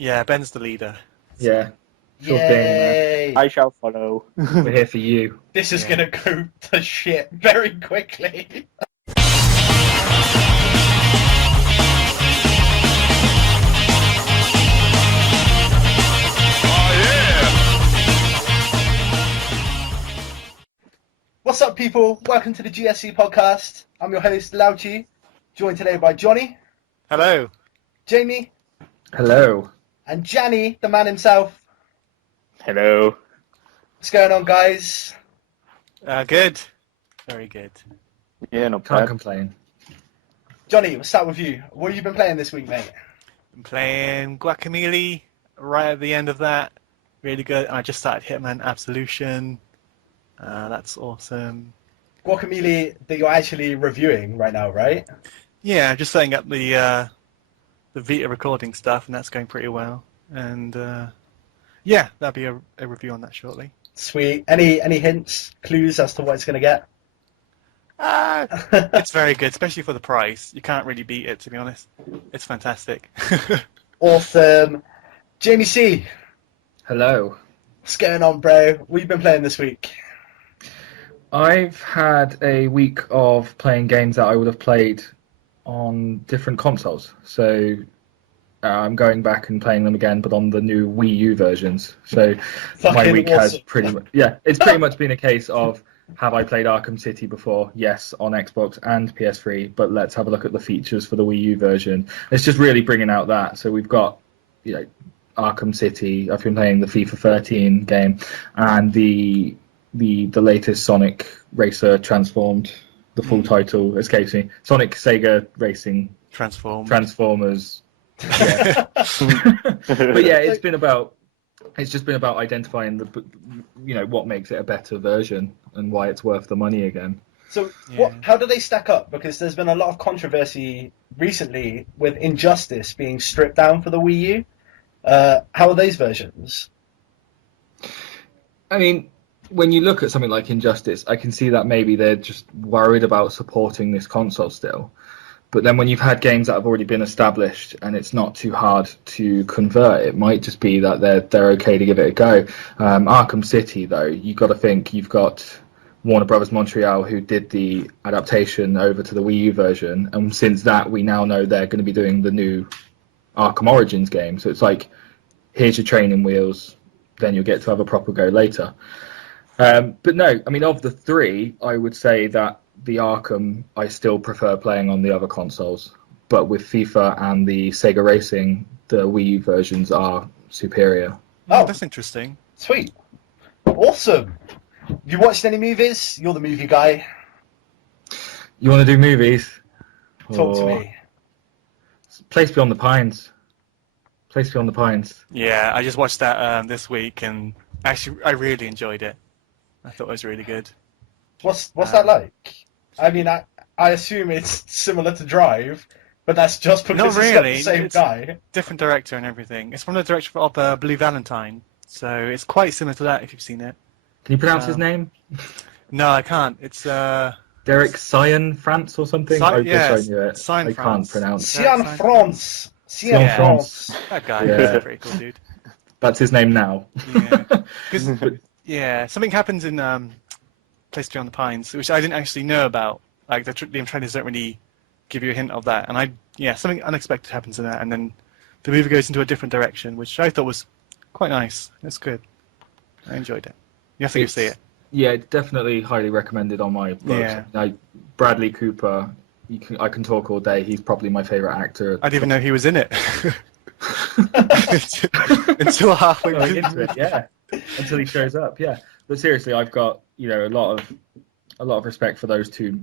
Yeah, Ben's the leader. Yeah. Sure thing, Yay! I shall follow. we're here for you. This is Yeah. gonna go to shit very quickly. What's up, people? Welcome to the GSC podcast. I'm your host, Louchy, joined today by Johnny, Hello. Jamie, Hello. and Gianni, the man himself. Hello. What's going on, guys? Good. Very good. Yeah, not Can't bad. complain. Johnny, we'll start with you. What have you been playing this week, mate? I'm playing Guacamelee right at the end of that. Really good. I just started Hitman Absolution. That's awesome. Guacamelee that you're actually reviewing right now, right? Yeah, I'm just setting up the Vita recording stuff, and that's going pretty well. And yeah, that'll be a review on that shortly. Sweet. Any hints, clues as to what it's going to get? It's very good, especially for the price. You can't really beat it, to be honest. It's fantastic. Awesome. Jamie C, Hello. what's going on, bro? What have you been playing this week? I've had a week of playing games that I would have played on different consoles. So I'm going back and playing them again, but on the new Wii U versions. So my Fucking week awesome. has pretty much, it's pretty much been a case of, have I played Arkham City before? Yes, on Xbox and PS3, but let's have a look at the features for the Wii U version. It's just really bringing out that. So we've got, Arkham City. I've been playing the FIFA 13 game, and the latest Sonic Racer Transformed. The full title escapes me. Sonic Sega Racing Transformers. Yeah. But yeah, it's just been about identifying what makes it a better version and why it's worth the money again. So, Yeah. how do they stack up? Because there's been a lot of controversy recently with Injustice being stripped down for the Wii U. How are those versions? I mean, when you look at something like Injustice, I can see that maybe they're just worried about supporting this console still. But then when you've had games that have already been established and it's not too hard to convert, it might just be that they're okay to give it a go. Arkham City, though, you've got to think you've got Warner Brothers Montreal, who did the adaptation over to the Wii U version, and since that we now know they're going to be doing the new Arkham Origins game. So it's like, here's your training wheels, then you'll get to have a proper go later. But no, I mean, of the three, I would say that the Arkham I still prefer playing on the other consoles, but with FIFA and the Sega Racing, the Wii U versions are superior. Oh, that's interesting. Sweet. Awesome. Have you watched any movies? You're the movie guy. You want to do movies? Talk to me. Place Beyond the Pines. Place Beyond the Pines. Yeah, I just watched that this week, and actually, I really enjoyed it. I thought it was really good. What's that like? I mean, I assume it's similar to Drive, but that's just because Not it's got really. the same It's guy. different director and everything. It's from the director of Blue Valentine, so it's quite similar to that if you've seen it. Can you pronounce his name? No, I can't. It's Derek Cyan France or something? I've just shown you it. Cyan I France. can't pronounce. Cian France. Cian Yeah. France. That guy. Yeah. He's a pretty cool dude. That's his name now. Yeah. 'Cause, something happens in Place Beyond the Pines, which I didn't actually know about. Like the trailers don't really give you a hint of that, and something unexpected happens in that, and then the movie goes into a different direction, which I thought was quite nice. It's good. I enjoyed it. You have to go see it. Yeah, definitely highly recommended on my books. Yeah. Bradley Cooper, I can talk all day. He's probably my favourite actor. I didn't even know he was in it until halfway Going through. into it, yeah, until he shows up, yeah. But seriously, I've got a lot of respect for those two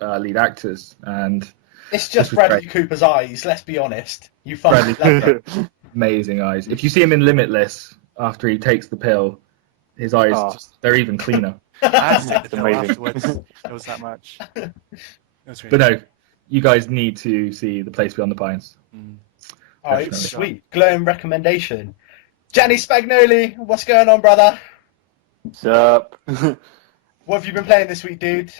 lead actors, and It's This just was Bradley great. Cooper's eyes, let's be honest. You fucking Bradley love that. amazing eyes. If you see him in Limitless after he takes the pill, his eyes they're even cleaner. I had to take the pill Amazing. afterwards. It was that much. It was really But no, you guys need to see The Place Beyond the Pines. Alright, Definitely. sweet. Glowing recommendation. Gianni Spagnoli, what's going on, brother? What's up? What have you been playing this week, dude?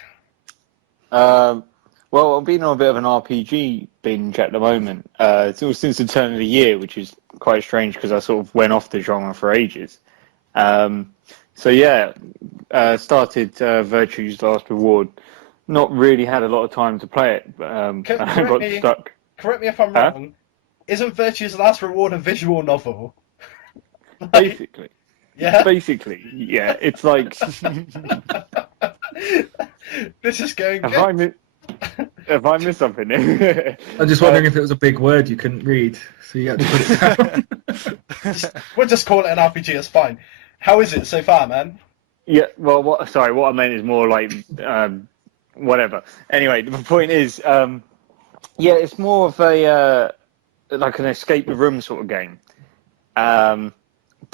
Well, I've been on a bit of an RPG binge at the moment. It's all since the turn of the year, which is quite strange because I sort of went off the genre for ages. So yeah, started Virtue's Last Reward. Not really had a lot of time to play it. I got stuck. Correct me if I'm wrong. Isn't Virtue's Last Reward a visual novel? Basically. Yeah. Basically, yeah. It's like. This is going good. Have I missed something? I'm just wondering if it was a big word you couldn't read, so you had to put it down. We'll just call it an RPG. It's fine. How is it so far, man? Yeah. Well, what I meant is more like whatever. Anyway, the point is, yeah, it's more of a like an escape the room sort of game.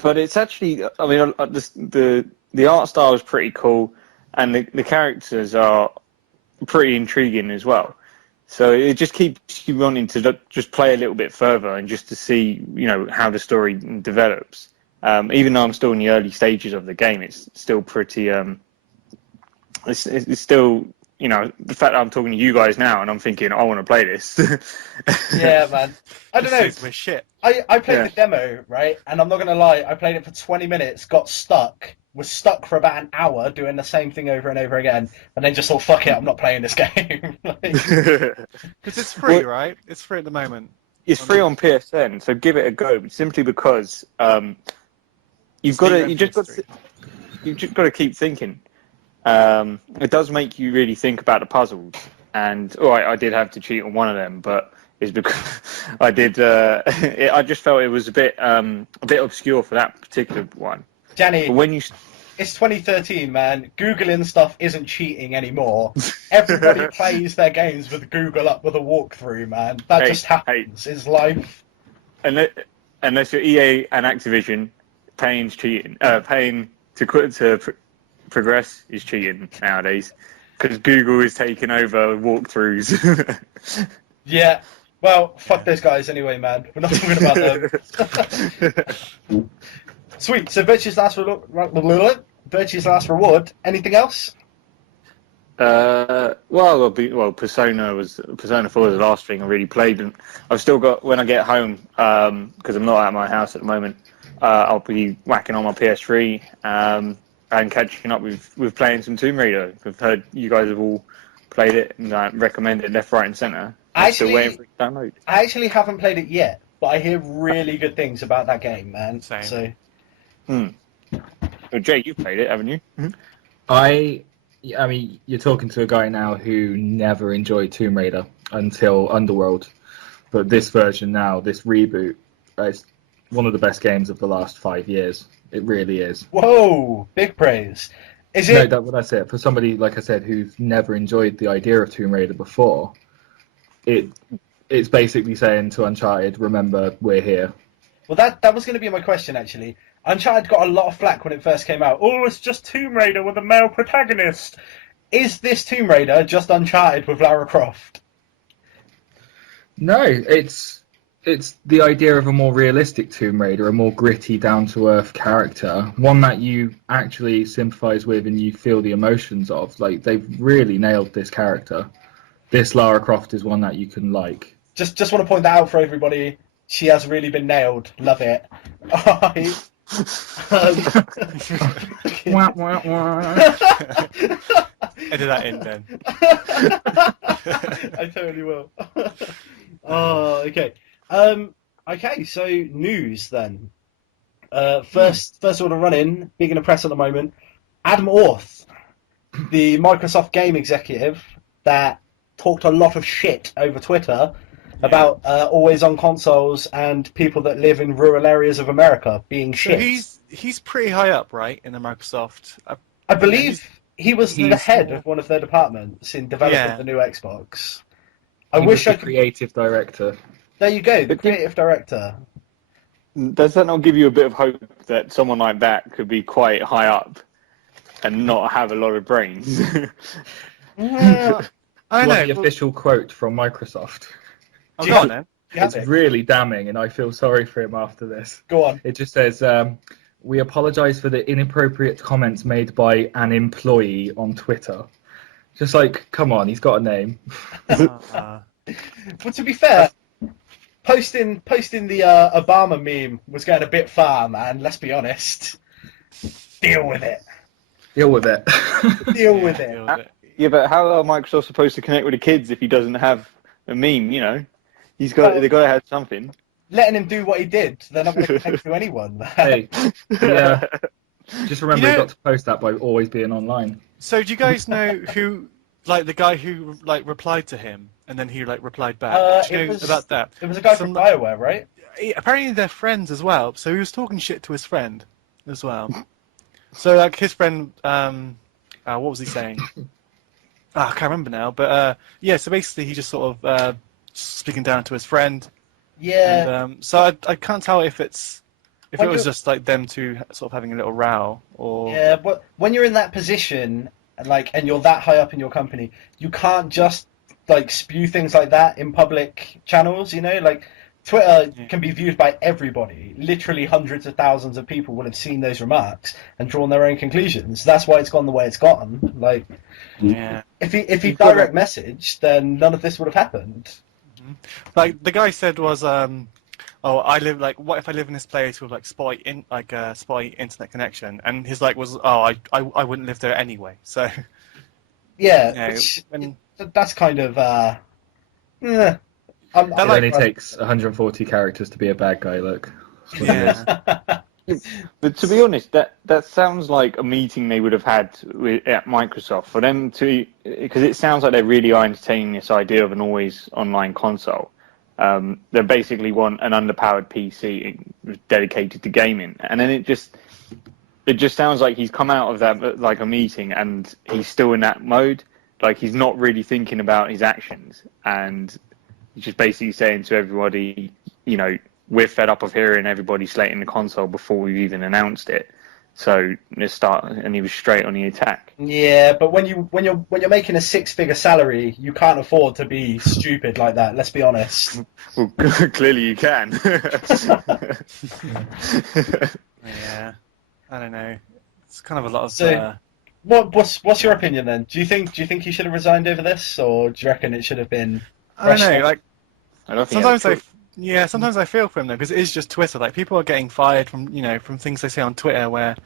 But it's actually, I mean, the art style is pretty cool, and the characters are pretty intriguing as well. So it just keeps you wanting to just play a little bit further and just to see, how the story develops. Even though I'm still in the early stages of the game, it's still pretty. It's still, the fact that I'm talking to you guys now and I'm thinking I want to play this. Yeah, man. I don't know. We're shit. I played the demo, right? And I'm not going to lie, I played it for 20 minutes, got stuck, was stuck for about an hour doing the same thing over and over again, and then just thought, fuck it, I'm not playing this game. Because it's free, right? It's free at the moment. It's free on PSN, so give it a go. Simply because you've just got to keep thinking. It does make you really think about the puzzles. And I did have to cheat on one of them, but it's because I did. I just felt it was a bit obscure for that particular one. Gianni, but it's 2013, man. Googling stuff isn't cheating anymore. Everybody plays their games with Google up with a walkthrough, man. That just happens. It's life. Unless you're EA and Activision, paying's cheating. Paying to progress is cheating nowadays because Google is taking over walkthroughs. Yeah. Well, fuck those guys anyway, man. We're not talking about them. Sweet. So Virtue's Last Reward. Anything else? Persona 4 was the last thing I really played, and I've still got, when I get home, because I'm not at my house at the moment, I'll be whacking on my PS3 and catching up with playing some Tomb Raider. I've heard you guys have all played it and recommended it left, right, and centre. I'm still waiting for it to download. I actually haven't played it yet, but I hear really good things about that game, man. Same. So. Well, Jay, you've played it, haven't you? Mm-hmm. I mean, you're talking to a guy now who never enjoyed Tomb Raider until Underworld, but this version now, this reboot, is one of the best games of the last 5 years. It really is. Whoa, big praise. Is it? No, that's it. For somebody, like I said, who's never enjoyed the idea of Tomb Raider before, it's basically saying to Uncharted, remember, we're here. Well, that was going to be my question, actually. Uncharted got a lot of flack when it first came out. Oh, it's just Tomb Raider with a male protagonist. Is this Tomb Raider just Uncharted with Lara Croft? No, it's the idea of a more realistic Tomb Raider, a more gritty, down-to-earth character, one that you actually sympathise with and you feel the emotions of. Like, they've really nailed this character. This Lara Croft is one that you can like. Just want to point that out for everybody. She has really been nailed. Love it. Wah, wah, wah. Edit that in, then. I totally will. Oh, okay. Okay, so news then. First order run-in, big in the press at the moment. Adam Orth, the Microsoft game executive that talked a lot of shit over Twitter about always on consoles and people that live in rural areas of America being shit. So he's pretty high up, right, in the Microsoft. I believe he was the head of one of their departments in developing the new Xbox. He was the creative director. There you go, the creative director. Does that not give you a bit of hope that someone like that could be quite high up and not have a lot of brains? Yeah, I know. The official quote from Microsoft. Oh, go on, then. It's really damning, and I feel sorry for him after this. Go on. It just says, we apologise for the inappropriate comments made by an employee on Twitter. Just like, come on, he's got a name. But to be fair, posting the Obama meme was going a bit far, man. Let's be honest. Deal with it. Deal with it. Deal with it. Deal with it. Yeah, but how are Microsoft supposed to connect with the kids if he doesn't have a meme? You know, they've got to have something. Letting him do what he did, they're not going to connect to anyone. Hey, yeah. Just remember, he got to post that by always being online. So do you guys know who, like, the guy who like replied to him and then he like replied back? Do you know about that? It was a guy from BioWare, right? Apparently they're friends as well. So he was talking shit to his friend as well. So like his friend, what was he saying? I can't remember now. But yeah, so basically he just sort of speaking down to his friend. Yeah. And, so I can't tell if it was just like them two sort of having a little row or. Yeah, but when you're in that position, like, and you're that high up in your company, you can't just like spew things like that in public channels. You know, like Twitter can be viewed by everybody. Literally hundreds of thousands of people will have seen those remarks and drawn their own conclusions. That's why it's gone the way it's gone. Like, if he direct messaged, then none of this would have happened. Like the guy said was, oh, I live like, what if I live in this place with like spotty internet connection? And his like was, oh, I wouldn't live there anyway. So yeah, that's kind of it only takes 140 characters to be a bad guy. Look. Yeah. But to be honest, that sounds like a meeting they would have had at Microsoft for them to, because it sounds like they really are entertaining this idea of an always online console. They basically want an underpowered PC dedicated to gaming, and then it just sounds like he's come out of that like a meeting and he's still in that mode, like he's not really thinking about his actions, and he's just basically saying to everybody, you know, we're fed up of hearing everybody slating the console before we've even announced it. So let's start, and he was straight on the attack. Yeah, but when you're making a six-figure salary, you can't afford to be stupid like that. Let's be honest. Well, clearly you can. Yeah, I don't know. It's kind of a lot of. So, what's your opinion then? Do you think he should have resigned over this, or do you reckon it should have been? I don't know. Like I don't think sometimes I feel for him though, because it is just Twitter. Like people are getting fired from from things they say on Twitter, where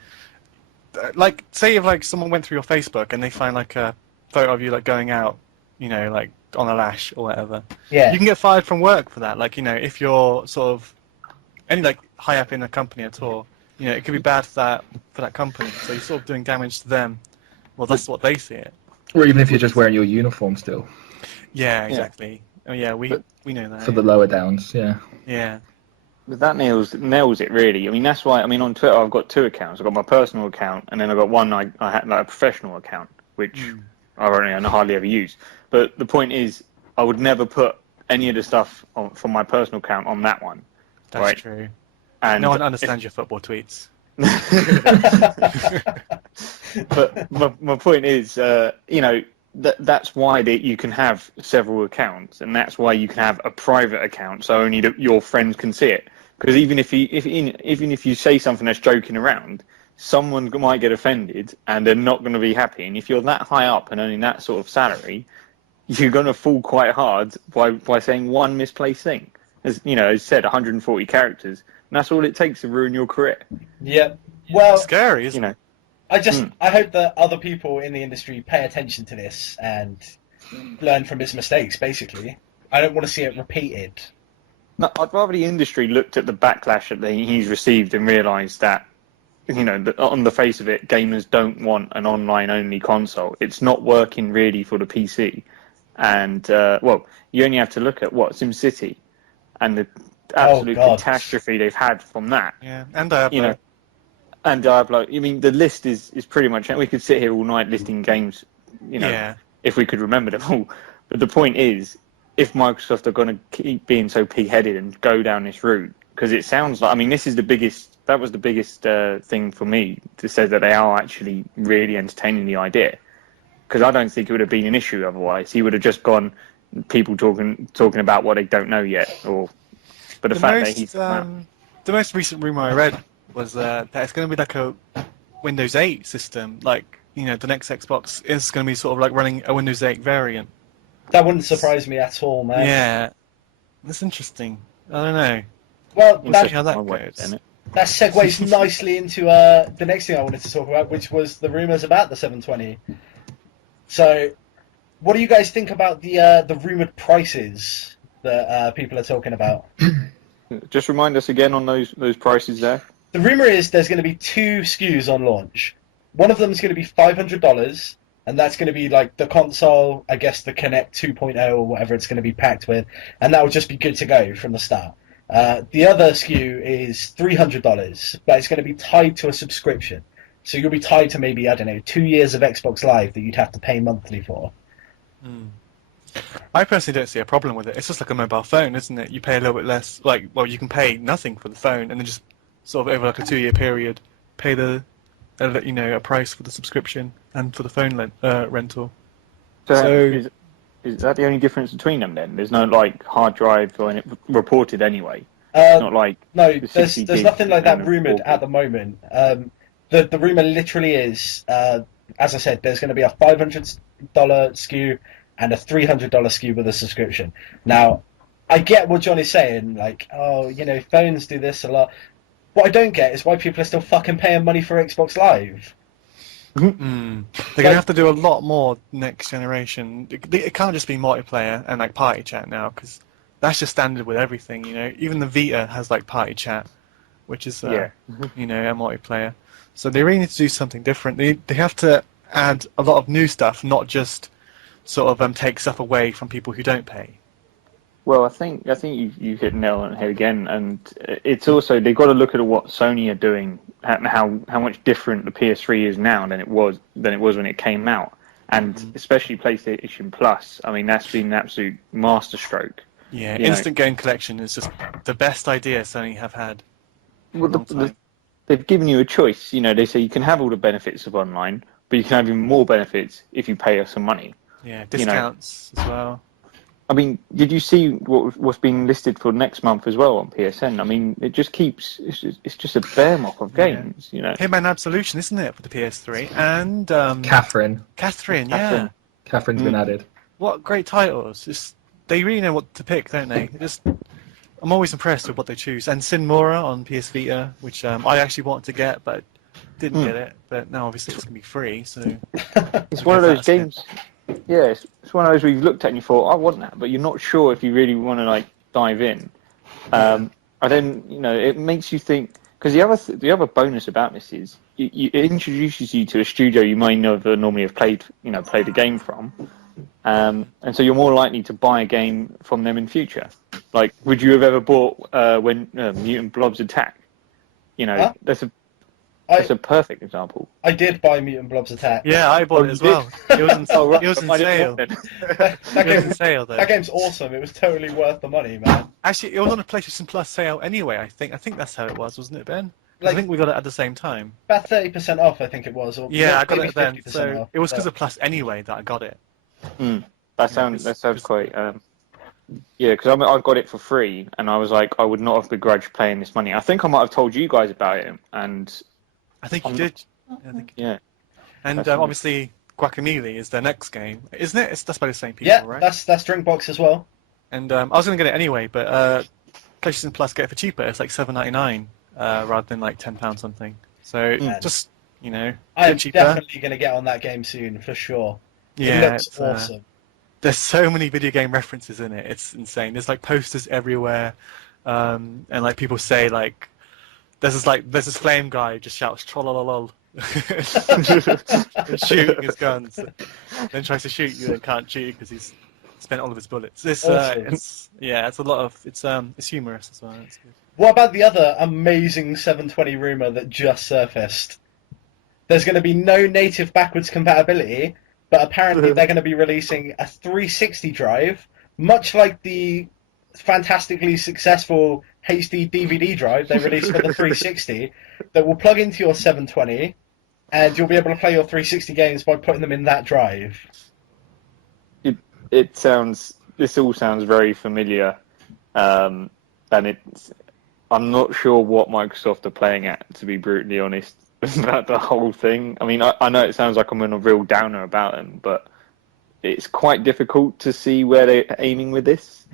like say if like someone went through your Facebook and they find like a photo of you like going out, like on a lash or whatever. Yeah. You can get fired from work for that. Like if you're sort of any like high up in a company at all, it could be bad for that company. So you're sort of doing damage to them. Well, that's what they see it. Or even if you're just wearing your uniform still. Yeah, exactly. Oh yeah, we know that. For the lower downs, yeah. Yeah. But that nails it really. I mean, that's why. I mean, on Twitter I've got two accounts. I've got my personal account, and then I've got one I had like a professional account, which I hardly ever use. But the point is, I would never put any of the stuff from my personal account on that one. That's right? true. And no one understands your football tweets. But my point is, that's why you can have several accounts, and that's why you can have a private account, so only your friends can see it. Because even if you say something that's joking around, someone might get offended, and they're not going to be happy. And if you're that high up and earning that sort of salary, you're going to fall quite hard by saying one misplaced thing. As said, 140 characters, and that's all it takes to ruin your career. Yeah. Well, it's scary, isn't it? I hope that other people in the industry pay attention to this and learn from his mistakes, basically. I don't want to see it repeated. No, I'd rather the industry looked at the backlash that he's received and realised that, on the face of it, gamers don't want an online-only console. It's not working really for the PC. And, you only have to look at SimCity and the absolute catastrophe they've had from that. Yeah, and Diablo. And Diablo. I mean, the list is pretty much. We could sit here all night listing games. If we could remember them all. But the point is, if Microsoft are going to keep being so pig-headed and go down this route, because it sounds like. I mean, this is the biggest. That was the biggest thing for me to say that they are actually really entertaining the idea. Because I don't think it would have been an issue otherwise. He would have just gone people talking about what they don't know yet, but the fact that he's the most recent rumor I read was that it's going to be like a Windows 8 system. Like, the next Xbox is going to be sort of like running a Windows 8 variant. That wouldn't surprise me at all, man. Yeah, that's interesting. I don't know. Well, We'll that see how that My way of goes. saying it. that segues nicely into the next thing I wanted to talk about, which was the rumours about the 720. So, what do you guys think about the rumoured prices that people are talking about? Just remind us again on those prices there. The rumour is there's going to be two SKUs on launch. One of them is going to be $500, and that's going to be like the console, I guess the Kinect 2.0 or whatever it's going to be packed with, and that will just be good to go from the start. The other SKU is $300, but it's going to be tied to a subscription. So you'll be tied to maybe, I don't know, 2 years of Xbox Live that you'd have to pay monthly for. I personally don't see a problem with it. It's just like a mobile phone, isn't it? You pay a little bit less. Like, well, you can pay nothing for the phone, and then just sort of over like a 2-year period, pay a price for the subscription and for the phone rental. So- Is that the only difference between them then? There's no like hard drive or reported anyway. Uh, Not like No, the there's 60 there's gig nothing like that and rumored 40. at the moment. The rumor literally is, as I said, there's going to be a $500 SKU and a $300 SKU with a subscription. Now, I get what John is saying, like, oh, phones do this a lot. What I don't get is why people are still fucking paying money for Xbox Live. They're going to have to do a lot more next generation. It can't just be multiplayer and like party chat now, because that's just standard with everything. Even the Vita has like party chat, which is a multiplayer. So they really need to do something different. They have to add a lot of new stuff, not just sort of take stuff away from people who don't pay. Well, I think you hit the nail on the head again, and it's also they've got to look at what Sony are doing, and how much different the PS3 is now than it was when it came out, and especially PlayStation Plus. I mean, that's been an absolute masterstroke. Yeah, instant game collection is just the best idea Sony have had. Well, they've given you a choice. They say you can have all the benefits of online, but you can have even more benefits if you pay us some money. Yeah, discounts as well. I mean, did you see what's being listed for next month as well on PSN? I mean, it just keeps. It's just a bear mob of games, Hitman Absolution, isn't it, for the PS3? And Catherine. Yeah. Catherine's been added. What great titles! They really know what to pick, don't they? I'm always impressed with what they choose. And Sin Mora on PS Vita, which I actually wanted to get, but didn't get it. But now obviously it's going to be free, so it's one of those games. Yeah, it's one of those where you've looked at and you thought, I want that, but you're not sure if you really want to like dive in. And then it makes you think, because the other bonus about this is it introduces you to a studio you might never normally have played a game from, and so you're more likely to buy a game from them in future. Like, would you have ever bought when Mutant Blobs Attack? That's a perfect example. I did buy Mutant Blobs Attack. Yeah, I bought it as well. It was in sale. It was in sale, though. That game's awesome. It was totally worth the money, man. Actually, it was on a PlayStation Plus sale anyway, I think. I think that's how it was, wasn't it, Ben? I think we got it at the same time. About 30% off, I think it was. Or yeah, I got it then. 50% So off, it was because of Plus anyway that I got it. That sounds quite... Yeah, because I got it for free, and I was like, I would not have begrudged paying this money. I think I might have told you guys about it, and... I think you did. Yeah. And obviously, Guacamelee is their next game, isn't it? That's by the same people, right? Yeah, that's Drinkbox as well. And I was going to get it anyway, but PlayStation Plus get it for cheaper. It's like $7.99 rather than like £10 something. So just I'm cheaper. definitely going to get on that game soon for sure. Yeah, it looks awesome. There's so many video game references in it. It's insane. There's like posters everywhere, and like people say like. There's this flame guy who just shouts "trollololol," and shooting his guns, then tries to shoot you and can't shoot because he's spent all of his bullets. It's a lot of it's humorous as well. It's good. What about the other amazing 720 rumor that just surfaced? There's going to be no native backwards compatibility, but apparently they're going to be releasing a 360 drive, much like the fantastically successful HD DVD drive they released for the 360 that will plug into your 720 and you'll be able to play your 360 games by putting them in that drive. This all sounds very familiar, and I'm not sure what Microsoft are playing at, to be brutally honest, about the whole thing. I mean, I know it sounds like I'm in a real downer about them, but it's quite difficult to see where they're aiming with this,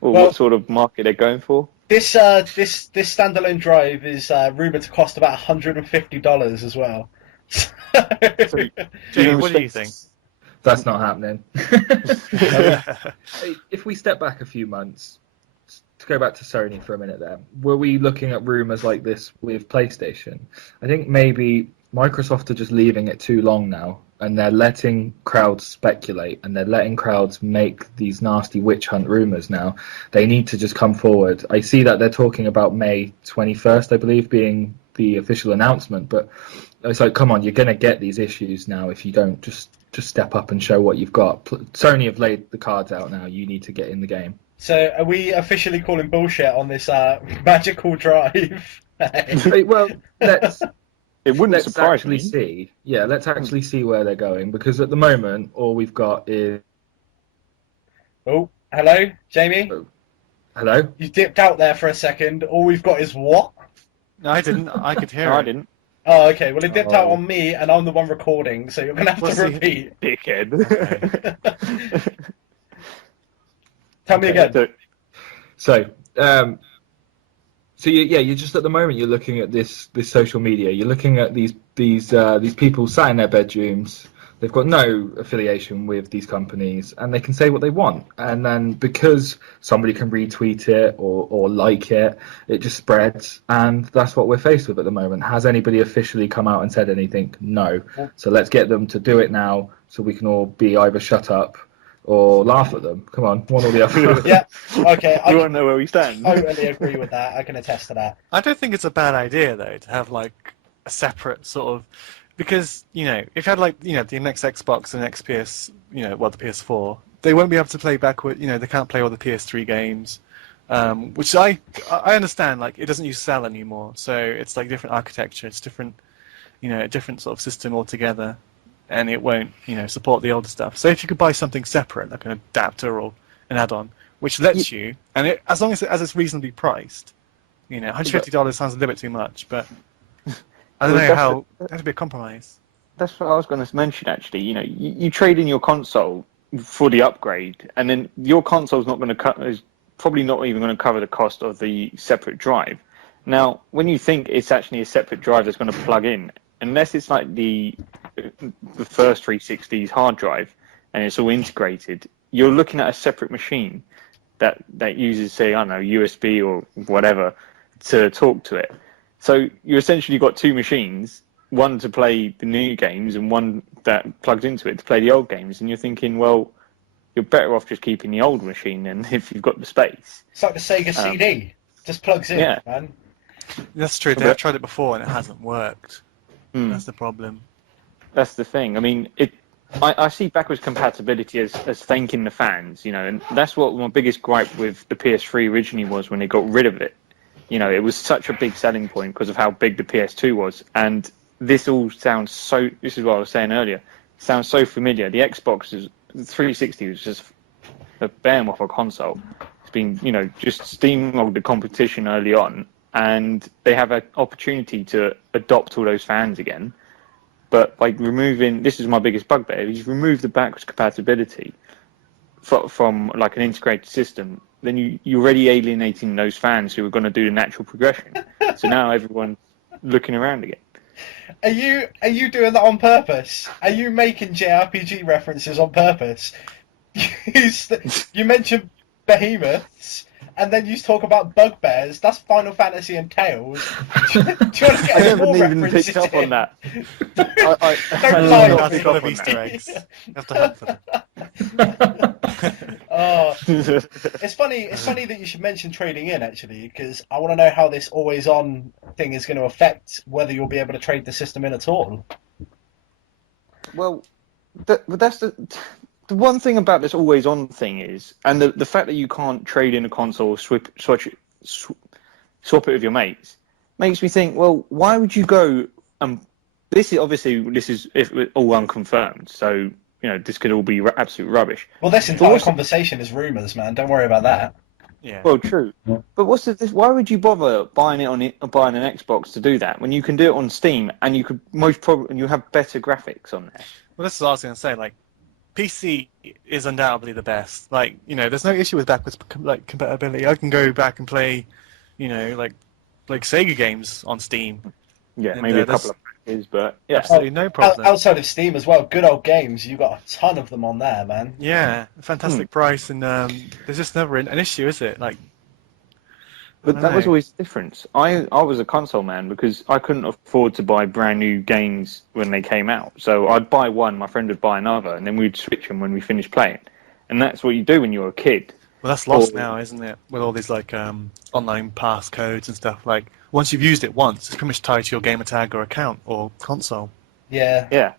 or what sort of market they're going for. This standalone drive is rumored to cost about $150 as well. Jay, what do you think? That's not happening. If we step back a few months, to go back to Sony for a minute there, were we looking at rumours like this with PlayStation? I think maybe Microsoft are just leaving it too long now, and they're letting crowds speculate, and they're letting crowds make these nasty witch hunt rumours now. They need to just come forward. I see that they're talking about May 21st, I believe, being the official announcement, but it's like, come on, you're going to get these issues now if you don't just step up and show what you've got. Sony have laid the cards out now. You need to get in the game. So are we officially calling bullshit on this magical drive? Well, let's surprise actually me. see. Yeah, let's actually see where they're going, because at the moment all we've got is. Oh, hello, Jamie. Hello. You dipped out there for a second. All we've got is what? No, I didn't. I could hear No, it. I didn't. Oh, okay. Well, it dipped out on me, and I'm the one recording, so you're gonna have We'll to see. repeat. Dickhead. Tell me again. So, you're just at the moment you're looking at this social media. You're looking at these people sat in their bedrooms. They've got no affiliation with these companies, and they can say what they want. And then because somebody can retweet it or like it, it just spreads. And that's what we're faced with at the moment. Has anybody officially come out and said anything? No. So let's get them to do it now, so we can all be either shut up or laugh at them. Come on, one or the other. Yeah. Okay. You want to know where we stand? I totally agree with that. I can attest to that. I don't think it's a bad idea though to have like a separate sort of, because if you had like the next Xbox and next PS, the PS4, they won't be able to play backward. They can't play all the PS3 games, which I understand. Like it doesn't use Cell anymore, so it's like different architecture. It's different, a different sort of system altogether, and it won't support the older stuff. So if you could buy something separate, like an adapter or an add-on, which lets you, and as long as it's reasonably priced, $150 sounds a little bit too much, but I don't know how. That'd be a compromise. That's what I was going to mention, actually. You trade in your console for the upgrade, and then your console's not going to is probably not even going to cover the cost of the separate drive. Now, when you think it's actually a separate drive that's going to plug in, unless it's like the first 360's hard drive and it's all integrated, you're looking at a separate machine that uses, say, I don't know, USB or whatever to talk to it. So you essentially got two machines, one to play the new games and one that plugged into it to play the old games. And you're thinking, well, you're better off just keeping the old machine then if you've got the space. It's like the Sega CD. Just plugs in, yeah. man. That's true. I've tried it before and it hasn't worked. That's the problem. That's the thing. I mean, I see backwards compatibility as thanking the fans, and that's what my biggest gripe with the PS3 originally was when they got rid of it. It was such a big selling point because of how big the PS2 was. And this all sounds so, this is what I was saying earlier, sounds so familiar. The Xbox 360 was just a behemoth of a console. It's been, just steamrolled the competition early on. And they have an opportunity to adopt all those fans again. But by removing, this is my biggest bugbear, if you remove the backwards compatibility from like an integrated system, then you're already alienating those fans who are going to do the natural progression. So now everyone's looking around again. Are you doing that on purpose? Are you making JRPG references on purpose? You mentioned behemoths, and then you talk about bugbears. That's Final Fantasy and Tales. Do you want to get I any more haven't even references picked up on in? that. Don't lie That's on me. full of Easter eggs. You have to hunt for them. Oh, it's funny. It's funny that you should mention trading in, actually, because I want to know how this always-on thing is going to affect whether you'll be able to trade the system in at all. Well, that's the one thing about this always-on thing is, and the fact that you can't trade in a console, swap it with your mates, makes me think, well, why would you go? This is if all unconfirmed, so this could all be absolute rubbish. Well, this entire conversation is rumours, man. Don't worry about that. Yeah. Well, true. But why would you bother buying an Xbox to do that when you can do it on Steam and you could you have better graphics on there? Well, this is what I was going to say. Like, PC is undoubtedly the best. Like, there's no issue with backwards compatibility. I can go back and play, like Sega games on Steam. Yeah, And, maybe a couple of patches, but yeah. Absolutely no problem. Outside of Steam as well, good old games. You've got a ton of them on there, man. Yeah, fantastic price, and there's just never an issue, is it? Like, But that was always the difference. I was a console man because I couldn't afford to buy brand new games when they came out. So I'd buy one, my friend would buy another, and then we'd switch them when we finished playing. And that's what you do when you're a kid. Well, that's lost now, isn't it? With all these like online passcodes and stuff. Like, once you've used it once, it's pretty much tied to your gamer tag or account or console. Yeah. Yeah.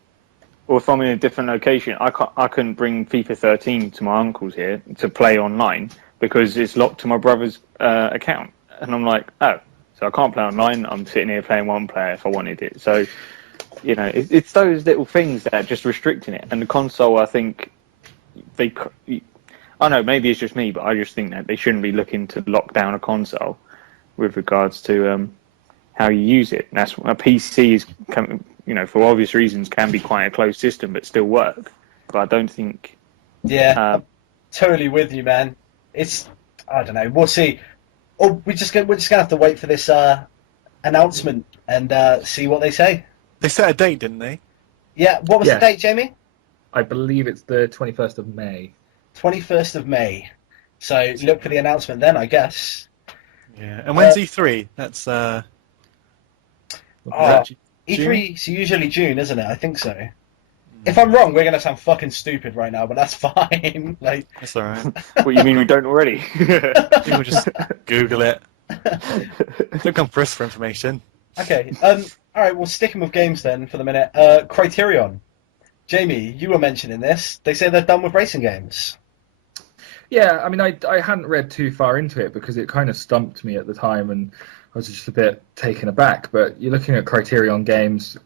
Or if I'm in a different location, I couldn't bring FIFA 13 to my uncle's here to play online because it's locked to my brother's account. And I'm like, oh, so I can't play online. I'm sitting here playing one player if I wanted it. So, it's those little things that are just restricting it. And the console, I think, I know, maybe it's just me, but I just think that they shouldn't be looking to lock down a console with regards to how you use it. And that's a PC is, for obvious reasons, can be quite a closed system, but still work. But I don't think. Yeah, I'm totally with you, man. I don't know. We'll see. Or we're just gonna have to wait for this announcement and see what they say. They set a date, didn't they? Yeah. What was the date, Jamie? I believe it's the 21st of May. 21st of May. So look for the announcement then, I guess. Yeah. And when's E3? That's E3 is usually June, isn't it? I think so. If I'm wrong, we're gonna sound fucking stupid right now, but that's fine. Like, that's all right. What, you mean we don't already? People just Google it. Don't come for us for information. Okay. All right. Well, sticking with games then for the minute. Criterion. Jamie, you were mentioning this. They say they're done with racing games. Yeah, I mean, I hadn't read too far into it because it kind of stumped me at the time, and I was just a bit taken aback. But you're looking at Criterion games,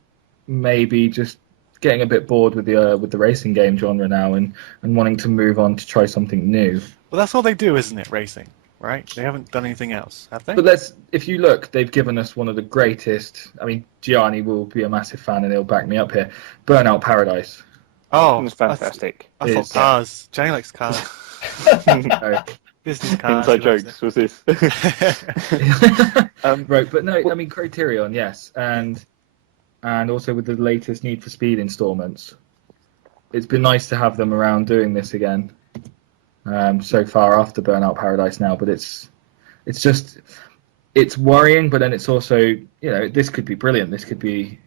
maybe just getting a bit bored with the racing game genre now, and wanting to move on to try something new. Well, that's all they do, isn't it? Racing, right? They haven't done anything else, have they? But if you look, they've given us one of the greatest. I mean, Gianni will be a massive fan, and he'll back me up here. Burnout Paradise. Oh, it's fantastic. I thought cars. Johnny likes cars. No. Business cars. Inside jokes was this. Right, but no, I mean Criterion, yes, and also with the latest Need for Speed installments, it's been nice to have them around doing this again. So far after Burnout Paradise now, but it's worrying, but then it's also this could be brilliant. This could be.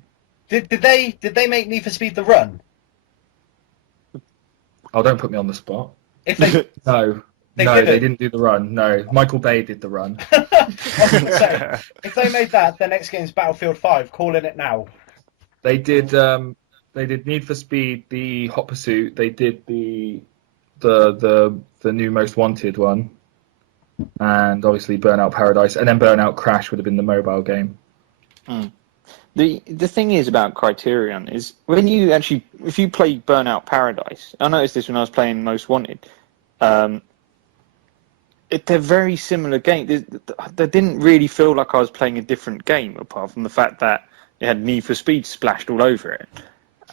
Did they make Need for Speed The Run? Oh, don't put me on the spot. If they No, they didn't do The Run. No, Michael Bay did The Run. I was gonna say, if they made that, their next game's Battlefield 5. Calling it now. They did Need for Speed, the Hot Pursuit. They did the new Most Wanted one, and obviously Burnout Paradise, and then Burnout Crash would have been the mobile game. The thing is about Criterion is if you play Burnout Paradise, I noticed this when I was playing Most Wanted. They're very similar games. They didn't really feel like I was playing a different game, apart from the fact that it had Need for Speed splashed all over it.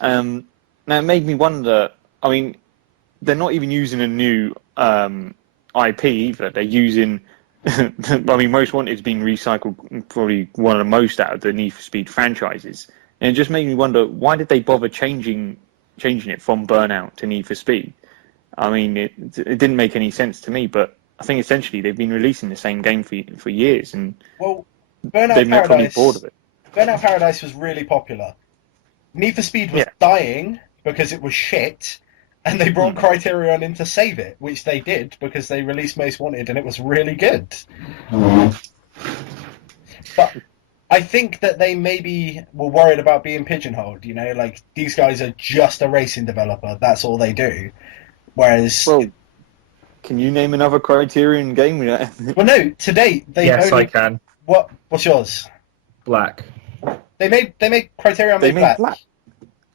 Now it made me wonder. I mean, they're not even using a new IP either. They're using. I mean, Most Wanted's been recycled probably one of the most out of the Need for Speed franchises, and it just made me wonder why did they bother changing it from Burnout to Need for Speed? I mean, it didn't make any sense to me, but I think essentially they've been releasing the same game for years, and Burnout they're probably bored of it. Burnout Paradise was really popular. Need for Speed was dying because it was shit, and they brought Criterion in to save it, which they did because they released Most Wanted, and it was really good. But I think that they maybe were worried about being pigeonholed. Like these guys are just a racing developer. That's all they do. Whereas, can you name another Criterion game? Well, no. To date, they I can. What's yours? Black. They made Criterion made Black.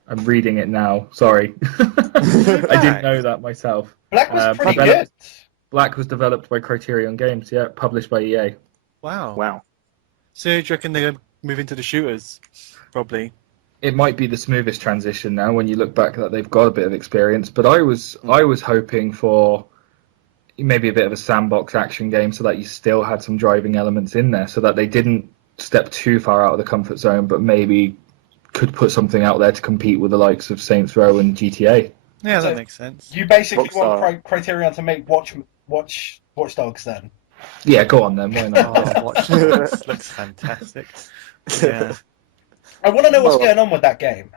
I'm reading it now. Sorry, I didn't know that myself. Black was pretty good. Black was developed by Criterion Games. Yeah, published by EA. Wow. So do you reckon they're going to move into the shooters? Probably. It might be the smoothest transition now when you look back that they've got a bit of experience. But I was hoping for, maybe a bit of a sandbox action game, so that you still had some driving elements in there, so that they didn't step too far out of the comfort zone, but maybe could put something out there to compete with the likes of Saints Row and GTA. Yeah, So that makes sense. You basically Rockstar. want Criterion to make Watch Dogs then. Yeah, go on then. Why not? Oh, Watch Dogs looks fantastic. Yeah. I want to know what's Well- going on with that game.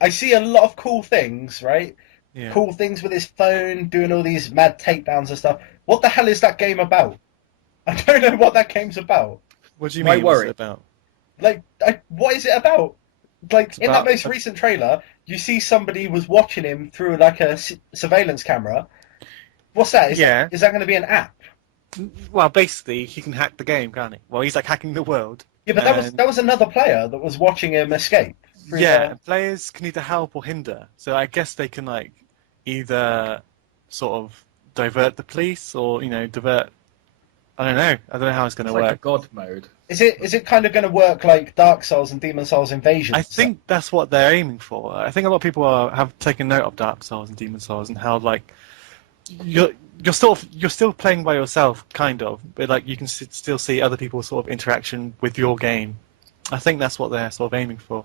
I see a lot of cool things, right? Yeah. Cool things with his phone, doing all these mad takedowns and stuff. What the hell is that game about? I don't know what that game's about. What do you My mean? What's worry. it about? Like, what is it about? Like, in that about most recent trailer, you see somebody was watching him through like a surveillance camera. What's that? Is Yeah. that going to be an app? Well, basically, he can hack the game, can't he? Well, he's like hacking the world. Yeah, but that was another player that was watching him escape. through Yeah, the- players can either help or hinder. So I guess they can like either sort of divert the police or divert. I don't know. I don't know how it's going It's to like a work. god mode. Is it kind of going to work like Dark Souls and Demon Souls Invasion? I think that's what they're aiming for. I think a lot of people have taken note of Dark Souls and Demon Souls and how like you're still playing by yourself, kind of, but like you can still see other people's sort of interaction with your game. I think that's what they're sort of aiming for.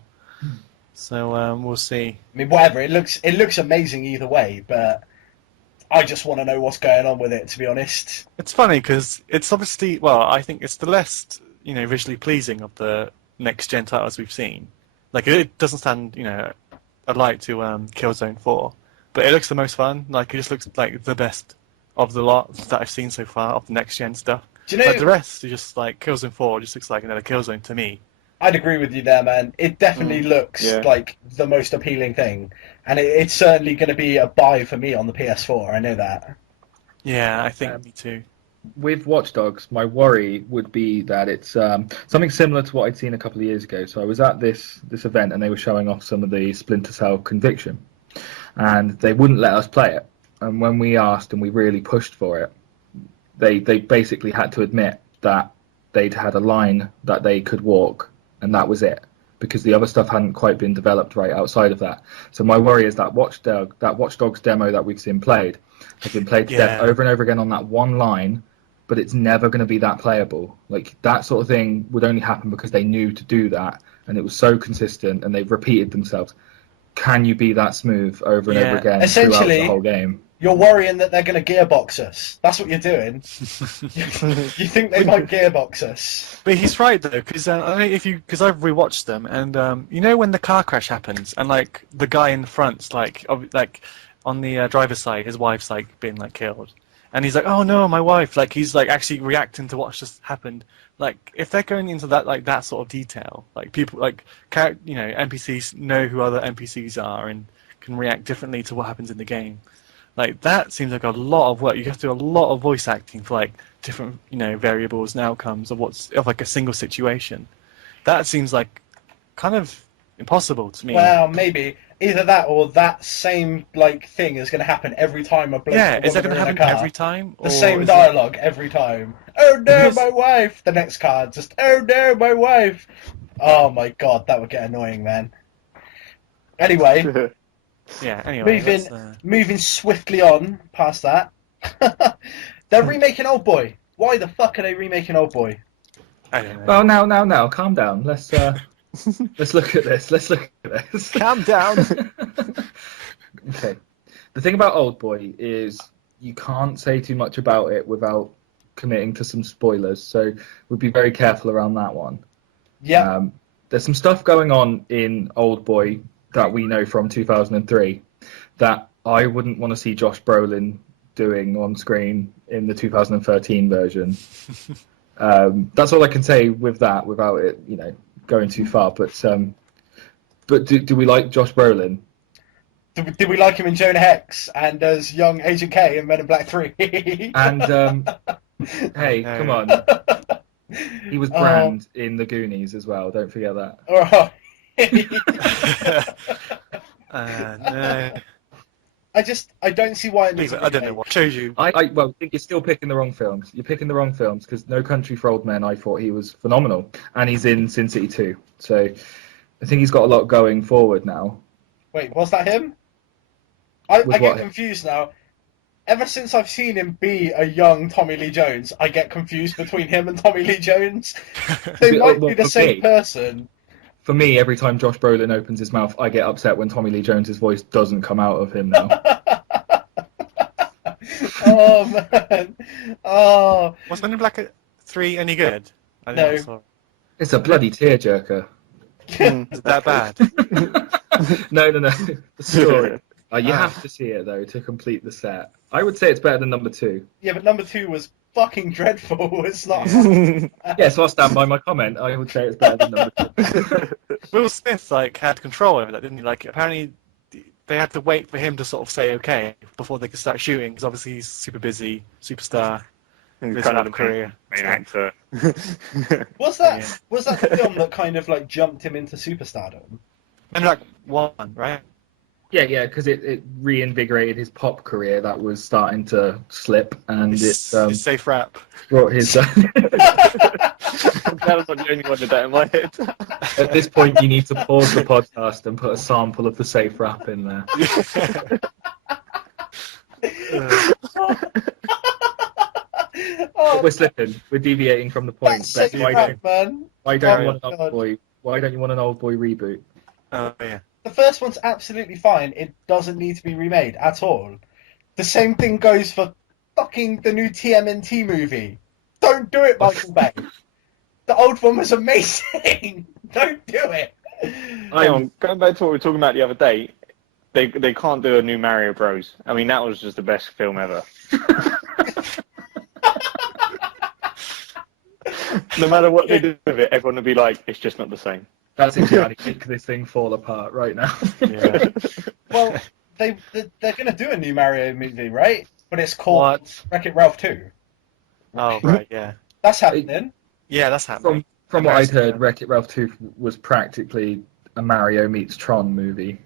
So we'll see. I mean, whatever. It looks amazing either way, but I just want to know what's going on with it. To be honest. It's funny because it's obviously, well, I think it's the less visually pleasing of the next gen titles we've seen. Like it doesn't stand alike to Killzone 4, but it looks the most fun. Like it just looks like the best of the lot that I've seen so far of the next gen stuff. Do you know? Like the rest is just like Killzone 4 just looks like another Killzone to me. I'd agree with you there, man. It definitely looks yeah. like the most appealing thing, and it's certainly going to be a buy for me on the PS4. I know that. Yeah, I think me too. With Watch Dogs, my worry would be that it's something similar to what I'd seen a couple of years ago. So I was at this event and they were showing off some of the Splinter Cell Conviction, and they wouldn't let us play it. And when we asked and we really pushed for it, they basically had to admit that they'd had a line that they could walk, and that was it, because the other stuff hadn't quite been developed right outside of that. So my worry is that Watch Dogs demo that we've seen played has been played to death over and over again on that one line, but it's never going to be that playable. Like that sort of thing would only happen because they knew to do that, and it was so consistent, and they've repeated themselves. Can you be that smooth over and over again throughout Essentially, the whole game? You're worrying that they're going to gearbox us. That's what you're doing. You think they might gearbox us? But he's right though, because because I've rewatched them, and when the car crash happens, and like the guy in the front's like on the driver's side, his wife's like being like killed, and he's like, oh no, my wife, like he's like actually reacting to what's just happened. Like if they're going into that like that sort of detail, like people like NPCs know who other NPCs are and can react differently to what happens in the game. Like that seems like a lot of work. You have to do a lot of voice acting for like different, variables and outcomes of like a single situation. That seems like kind of impossible to me. Well, maybe either that or that same like thing is going to happen every time a bloke. Yeah, or is that woman going to are in a happen car. every time? The or same is dialogue every time. Oh no, Because- my wife! The next card just, oh no, my wife! Oh my god, that would get annoying, man. Anyway, Yeah. Anyway, moving swiftly on past that. They're remaking Old Boy. Why the fuck are they remaking Old Boy? I don't know. Well, now, calm down. Let's look at this. Calm down. Okay. The thing about Old Boy is you can't say too much about it without committing to some spoilers, so we'll be very careful around that one. Yeah. There's some stuff going on in Old Boy that we know from 2003 that I wouldn't want to see Josh Brolin doing on screen in the 2013 version. That's all I can say with that without it, going too far. But do we like Josh Brolin? Did we like him in Jonah Hex and as young Agent K in Men in Black 3? And hey, No. come on, he was Brand in The Goonies as well. Don't forget that. Alright. No. I don't see why it needs Leave it. to I be don't know remade. what shows you. I think you're still picking the wrong films. You're picking the wrong films because No Country for Old Men, I thought he was phenomenal, and he's in Sin City 2. So I think he's got a lot going forward now. Wait, was that him? I With get what? confused now. ever since I've seen him be a young Tommy Lee Jones, I get confused between him and Tommy Lee Jones. They might be the same person. For me, every time Josh Brolin opens his mouth, I get upset when Tommy Lee Jones's voice doesn't come out of him now. Oh man! Oh. Was Men in Black 3 any good? I No. think I saw it. It's a bloody tearjerker. Is it that bad? No. The story. You have to see it, though, to complete the set. I would say it's better than number 2. Yeah, but number 2 was fucking dreadful. It's not. Yeah, so I'll stand by my comment. I would say it's better than number 2. Will Smith had control over that, didn't he? Like apparently they had to wait for him to sort of say okay before they could start shooting because obviously he's super busy, superstar. He's He's kind had of a career. main actor. Was that the film that kind of like jumped him into superstardom? And like 1, right? Yeah, because it reinvigorated his pop career that was starting to slip, and It's safe rap. brought his. That was the only one with that in my head. At this point, you need to pause the podcast and put a sample of the safe rap in there. Oh, We're slipping. We're deviating from the point. that's Beck, safe why rap, man. don't you Oh, want an God. old boy? Why don't you want an old boy reboot? Oh yeah. The first one's absolutely fine. It doesn't need to be remade at all. The same thing goes for fucking the new TMNT movie. Don't do it, Michael Bay. The old one was amazing. Don't do it. Hang on, going back to what we were talking about the other day, they can't do a new Mario Bros. I mean, that was just the best film ever. No matter what they do with it, everyone will be like, it's just not the same. That's it, Gianni. Make this thing fall apart right now. Yeah. Well, they're going to do a new Mario movie, right? But it's called What? Wreck-It Ralph 2. Oh right, yeah. That's happening. Yeah, that's happening. From what I'd heard, Wreck-It Ralph 2 was practically a Mario meets Tron movie.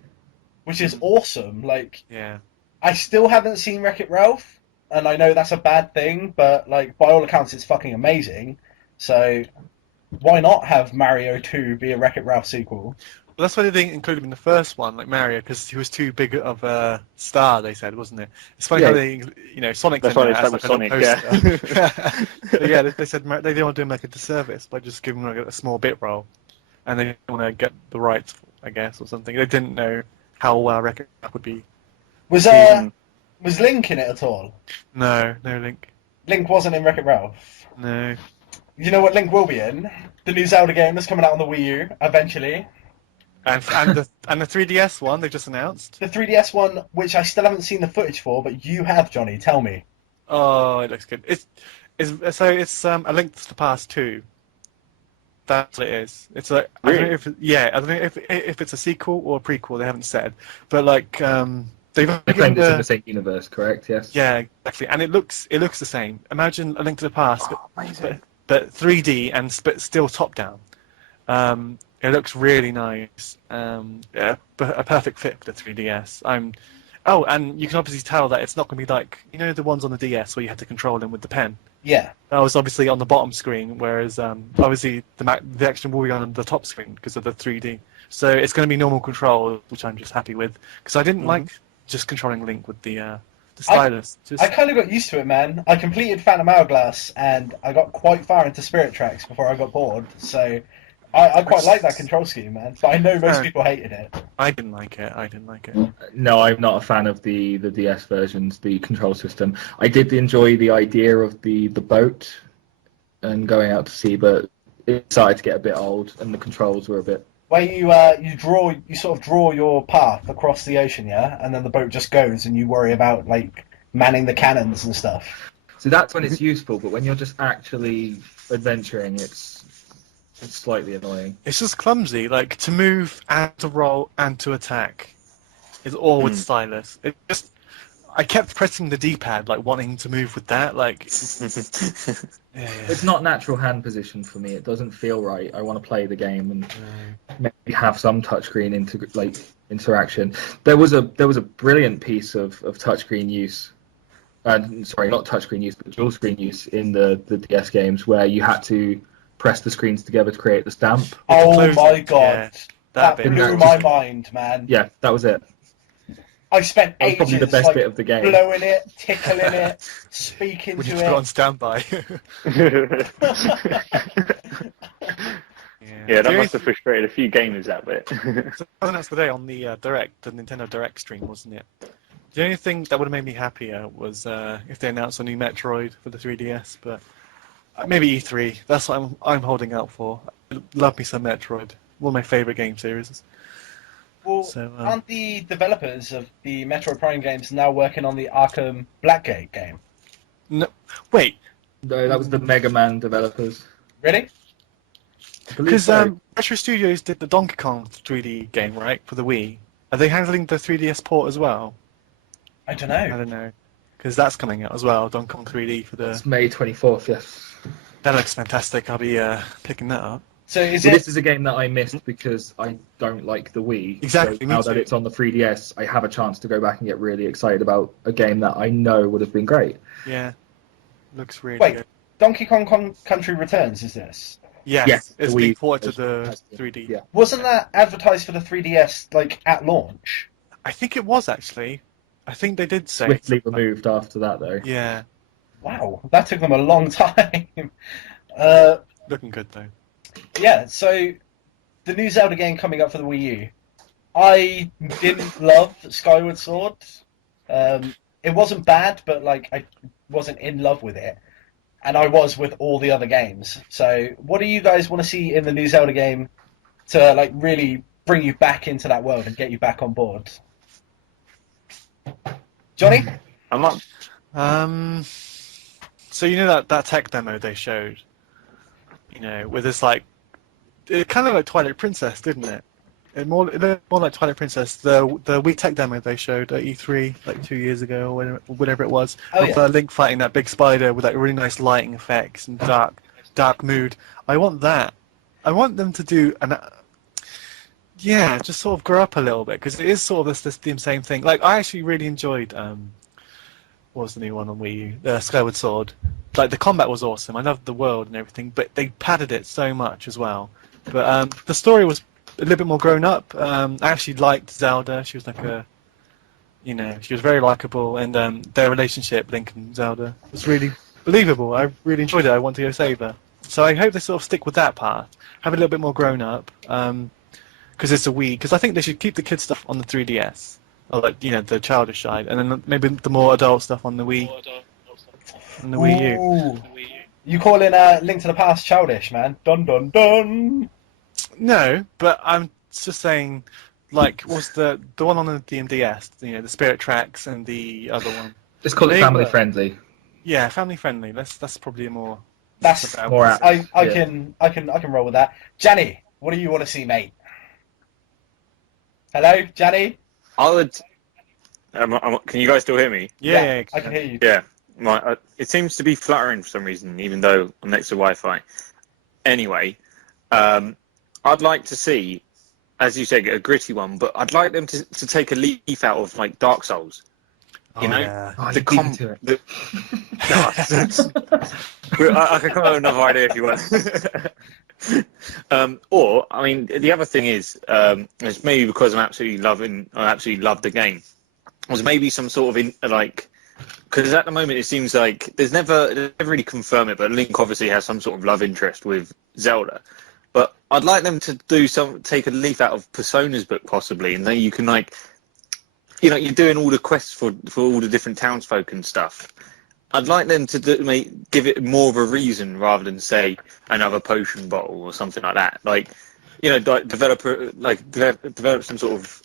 Which is awesome. Like, Yeah. I still haven't seen Wreck-It Ralph, and I know that's a bad thing, but like by all accounts, it's fucking amazing. So why not have Mario 2 be a Wreck-It Ralph sequel? Well, that's why they didn't include him in the first one, like Mario, because he was too big of a star. They said, wasn't it? It's funny how they, Sonic. That's why they stuck with like Sonic, yeah. Yeah, they said they didn't want to do him like a disservice by just giving him like a small bit role, and they didn't want to get the rights, I guess, or something. They didn't know how well Wreck-It Ralph would be. Was Link in it at all? No Link. Link wasn't in Wreck-It Ralph. No. You know what Link will be in? The new Zelda game that's coming out on the Wii U eventually. And the 3DS one they just announced. The 3DS one, which I still haven't seen the footage for, but you have, Johnny. Tell me. Oh, it looks good. It's A Link to the Past 2. That's what it is. It's like Really? I don't know if it's a sequel or a prequel. They haven't said, but like they've I given think it's in the same universe, correct? Yes. yeah, exactly, and it looks the same. Imagine A Link to the Past, Amazing. but 3D and but still top down. It looks really nice. Yeah, but a perfect fit for the 3DS. Oh, and you can obviously tell that it's not going to be like the ones on the DS where you had to control them with the pen. Yeah. That was obviously on the bottom screen, whereas obviously the action will be on the top screen because of the 3D. So it's going to be normal control, which I'm just happy with because I didn't like just controlling Link with the stylus. I kind of got used to it, man. I completed Phantom Hourglass, and I got quite far into Spirit Tracks before I got bored. So I quite like that control scheme, man. But I know most people hated it. I didn't like it. No, I'm not a fan of the DS versions, the control system. I did enjoy the idea of the boat and going out to sea, but it started to get a bit old, and the controls were a bit. Where you sort of draw your path across the ocean, yeah, and then the boat just goes, and you worry about like manning the cannons and stuff. So that's when it's useful, but when you're just actually adventuring, it's slightly annoying. It's just clumsy. Like to move and to roll and to attack is all with stylus. I kept pressing the D-pad, like wanting to move with that. Like, yeah. It's not natural hand position for me. It doesn't feel right. I want to play the game and maybe have some touchscreen interaction. There was a brilliant piece of touchscreen use. Sorry, not touchscreen use, but dual screen use in the DS games where you had to press the screens together to create the stamp. Oh my god, Yeah, that bit. blew my mind, man. Yeah, that was it. I spent That was ages probably the best like, bit of the game. blowing it, tickling it, speaking We need to to put it on it. standby. Yeah, that The only must have frustrated a few gamers, that bit. So that's the day on the Direct, the Nintendo Direct stream, wasn't it? The only thing that would have made me happier was if they announced a new Metroid for the 3DS, but maybe E3. That's what I'm holding out for. Love me some Metroid. One of my favourite game series. Well, So, aren't the developers of the Metroid Prime games now working on the Arkham Blackgate game? no, wait, No, that was the Mega Man developers. Really? I believe because so. Retro Studios did the Donkey Kong 3D game, right, for the Wii. Are they handling the 3DS port as well? I don't I know. don't know, because that's coming out as well. Donkey Kong 3D for the. It's May 24th, yes. That looks fantastic. I'll be picking that up. So is Well, it? this is a game that I missed because I don't like the Wii. Exactly, So me now that too. it's on the 3DS, I have a chance to go back and get really excited about a game that I know would have been great. Yeah, looks really Wait. good. Donkey Kong Country Returns, is this? Yes, Yes, it's the being Wii ported to version the has been, 3D. yeah. Wasn't that advertised for the 3DS like at launch? I think it was actually. I think they did say. Swiftly removed after that, though. Yeah, Wow, that took them a long time. uh, looking good though. yeah. So the new Zelda game coming up for the Wii U. I didn't love Skyward Sword. It wasn't bad, but like I wasn't in love with it, and I was with all the other games. So, what do you guys want to see in the new Zelda game to like really bring you back into that world and get you back on board? Johnny? I'm not. So you know that tech demo they showed, with this like, it kind of like Twilight Princess, didn't it? It looked more like Twilight Princess. The Wii tech demo they showed at E3 like 2 years ago or whatever it was, Oh, of yeah. Link fighting that big spider with like really nice lighting effects and dark mood. I want that. I want them to do just sort of grow up a little bit because it is sort of the same thing. Like I actually really enjoyed what was the new one on Wii U? Skyward Sword. Like the combat was awesome. I loved the world and everything, but they padded it so much as well. But the story was a little bit more grown up. I actually liked Zelda. She was like she was very likable, and their relationship, Link and Zelda, was really believable. I really enjoyed it. I want to go save her. So I hope they sort of stick with that path, have it a little bit more grown up, because it's a Wii. Because I think they should keep the kid stuff on the 3DS, or like the childish side, and then maybe the more adult stuff on the Wii, and the Wii U. Ooh. You calling Link to the Past childish, man? Dun dun dun. No, but I'm just saying, like, what's the one on the DMDS? The Spirit Tracks and the other one. Let's call it They family were- friendly. Yeah, family friendly. That's probably a more. That's about- more apt. I Yeah. can roll with that. Gianni, what do you want to see, mate? Hello, Gianni? I would. Can you guys still hear me? Yeah, I can hear you. Yeah. It seems to be fluttering for some reason, even though I'm next to Wi-Fi. Anyway, I'd like to see, as you say, a gritty one, but I'd like them to take a leaf out of like Dark Souls. Oh, You know, yeah. Oh, the you beat me to it. I can come up with another idea if you want. Or, I mean, the other thing is, it's maybe because I absolutely love the game. Was maybe some sort of because at the moment it seems like they never really confirm it, but Link obviously has some sort of love interest with Zelda. But I'd like them to take a leaf out of Persona's book possibly, and then you can you're doing all the quests for all the different townsfolk and stuff. I'd like them to give it more of a reason rather than say another potion bottle or something like that. Develop some sort of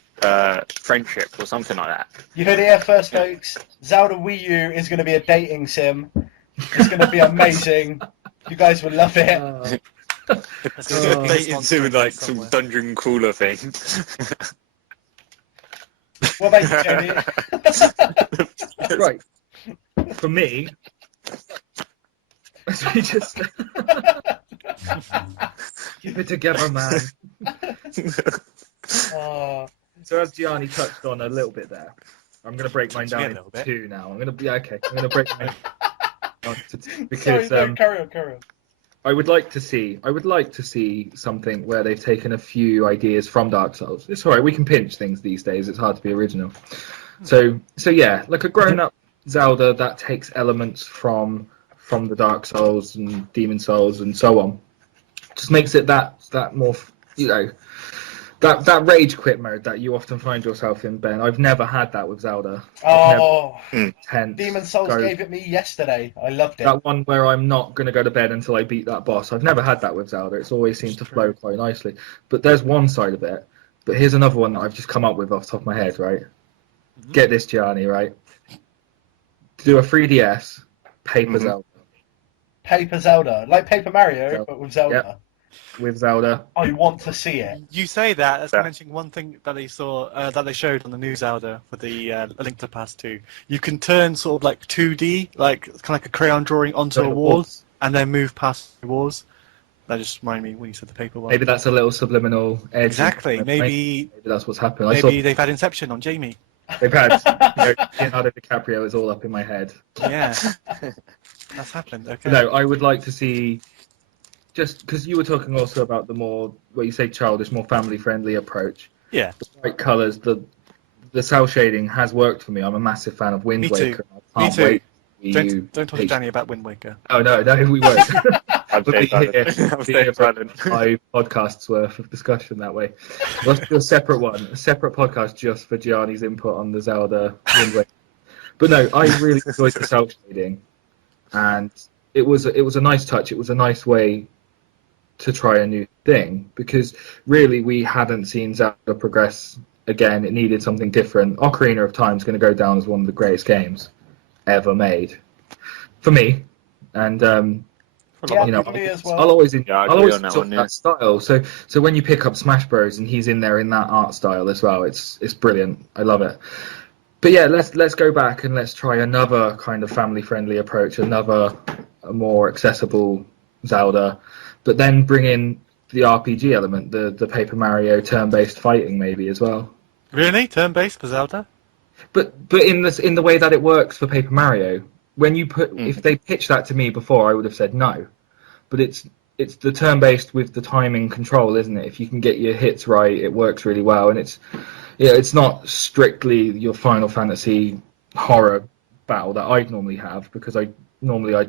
friendship or something like that. You heard it here first, folks. Zelda Wii U is going to be a dating sim. It's going to be amazing. You guys will love it. They into like some dungeon crawler thing. What about you, Tony? Right. For me, we just keep it together, man. Oh, So as Gianni touched on a little bit there, I'm going to break mine Touch me down a little into bit. two now. I'm going to break mine down to two sorry, because no, carry on. I would like to see something where they've taken a few ideas from Dark Souls. It's alright, we can pinch things these days. It's hard to be original. So yeah, like a grown-up Zelda that takes elements from the Dark Souls and Demon Souls and so on, just makes it that more, you know, that rage quit mode that you often find yourself in, Ben. I've never had that with Zelda. I've Oh, never tense, Demon Souls gave it me yesterday. I loved it. that one where I'm not going to go to bed until I beat that boss. I've never had that with Zelda. It's always seemed to flow quite nicely. But there's one side of it. But here's another one that I've just come up with off the top of my head, right? Get this, Gianni, right? Do a 3DS Paper Zelda. Paper Zelda, like Paper Mario, Zelda. but with Zelda. Yep. With Zelda. I want to see it. You say that as mentioning one thing that they saw that they showed on the new Zelda for the A Link to the Past 2. You can turn sort of like 2D, like kind of like a crayon drawing onto a wall, and then move past the walls. That just reminded me when you said the paper one. Maybe that's a little subliminal edge. Exactly. Maybe that's what's happened. Maybe they've had Inception on Jamie. They've had Leonardo DiCaprio is all up in my head. Yeah, that's happened. Okay. No, I would like to see. Just because you were talking also about the more, what you say, childish, more family-friendly approach. Yeah. The bright colours, the cell shading has worked for me. I'm a massive fan of Wind Me Waker. Too. Me too. Wait don't talk to Gianni about Wind Waker. Oh no, we won't. I'll We'll stay be here for silent. 5 podcasts worth of discussion that way. Let's do a separate podcast just for Gianni's input on the Zelda Wind Waker. But no, I really enjoyed the cell shading, and it was a nice touch. It was a nice way to try a new thing, because really we hadn't seen Zelda progress again. It needed something different. Ocarina of Time is going to go down as one of the greatest games ever made for me, and Yeah, you know, for me as well. I'll always Yeah, I'll always on that enjoy one, yeah. that style. So when you pick up Smash Bros and he's in there in that art style as well, it's brilliant. I love it. But yeah, let's go back and let's try another kind of family-friendly approach, a more accessible Zelda, but then bring in the RPG element, the Paper Mario turn-based fighting maybe as well. Really? Turn-based for Zelda? But in the way that it works for Paper Mario, when you if they pitched that to me before, I would have said no. But it's the turn-based with the timing control, isn't it? If you can get your hits right, it works really well, and it's not strictly your Final Fantasy horror battle that I'd normally have, because I'd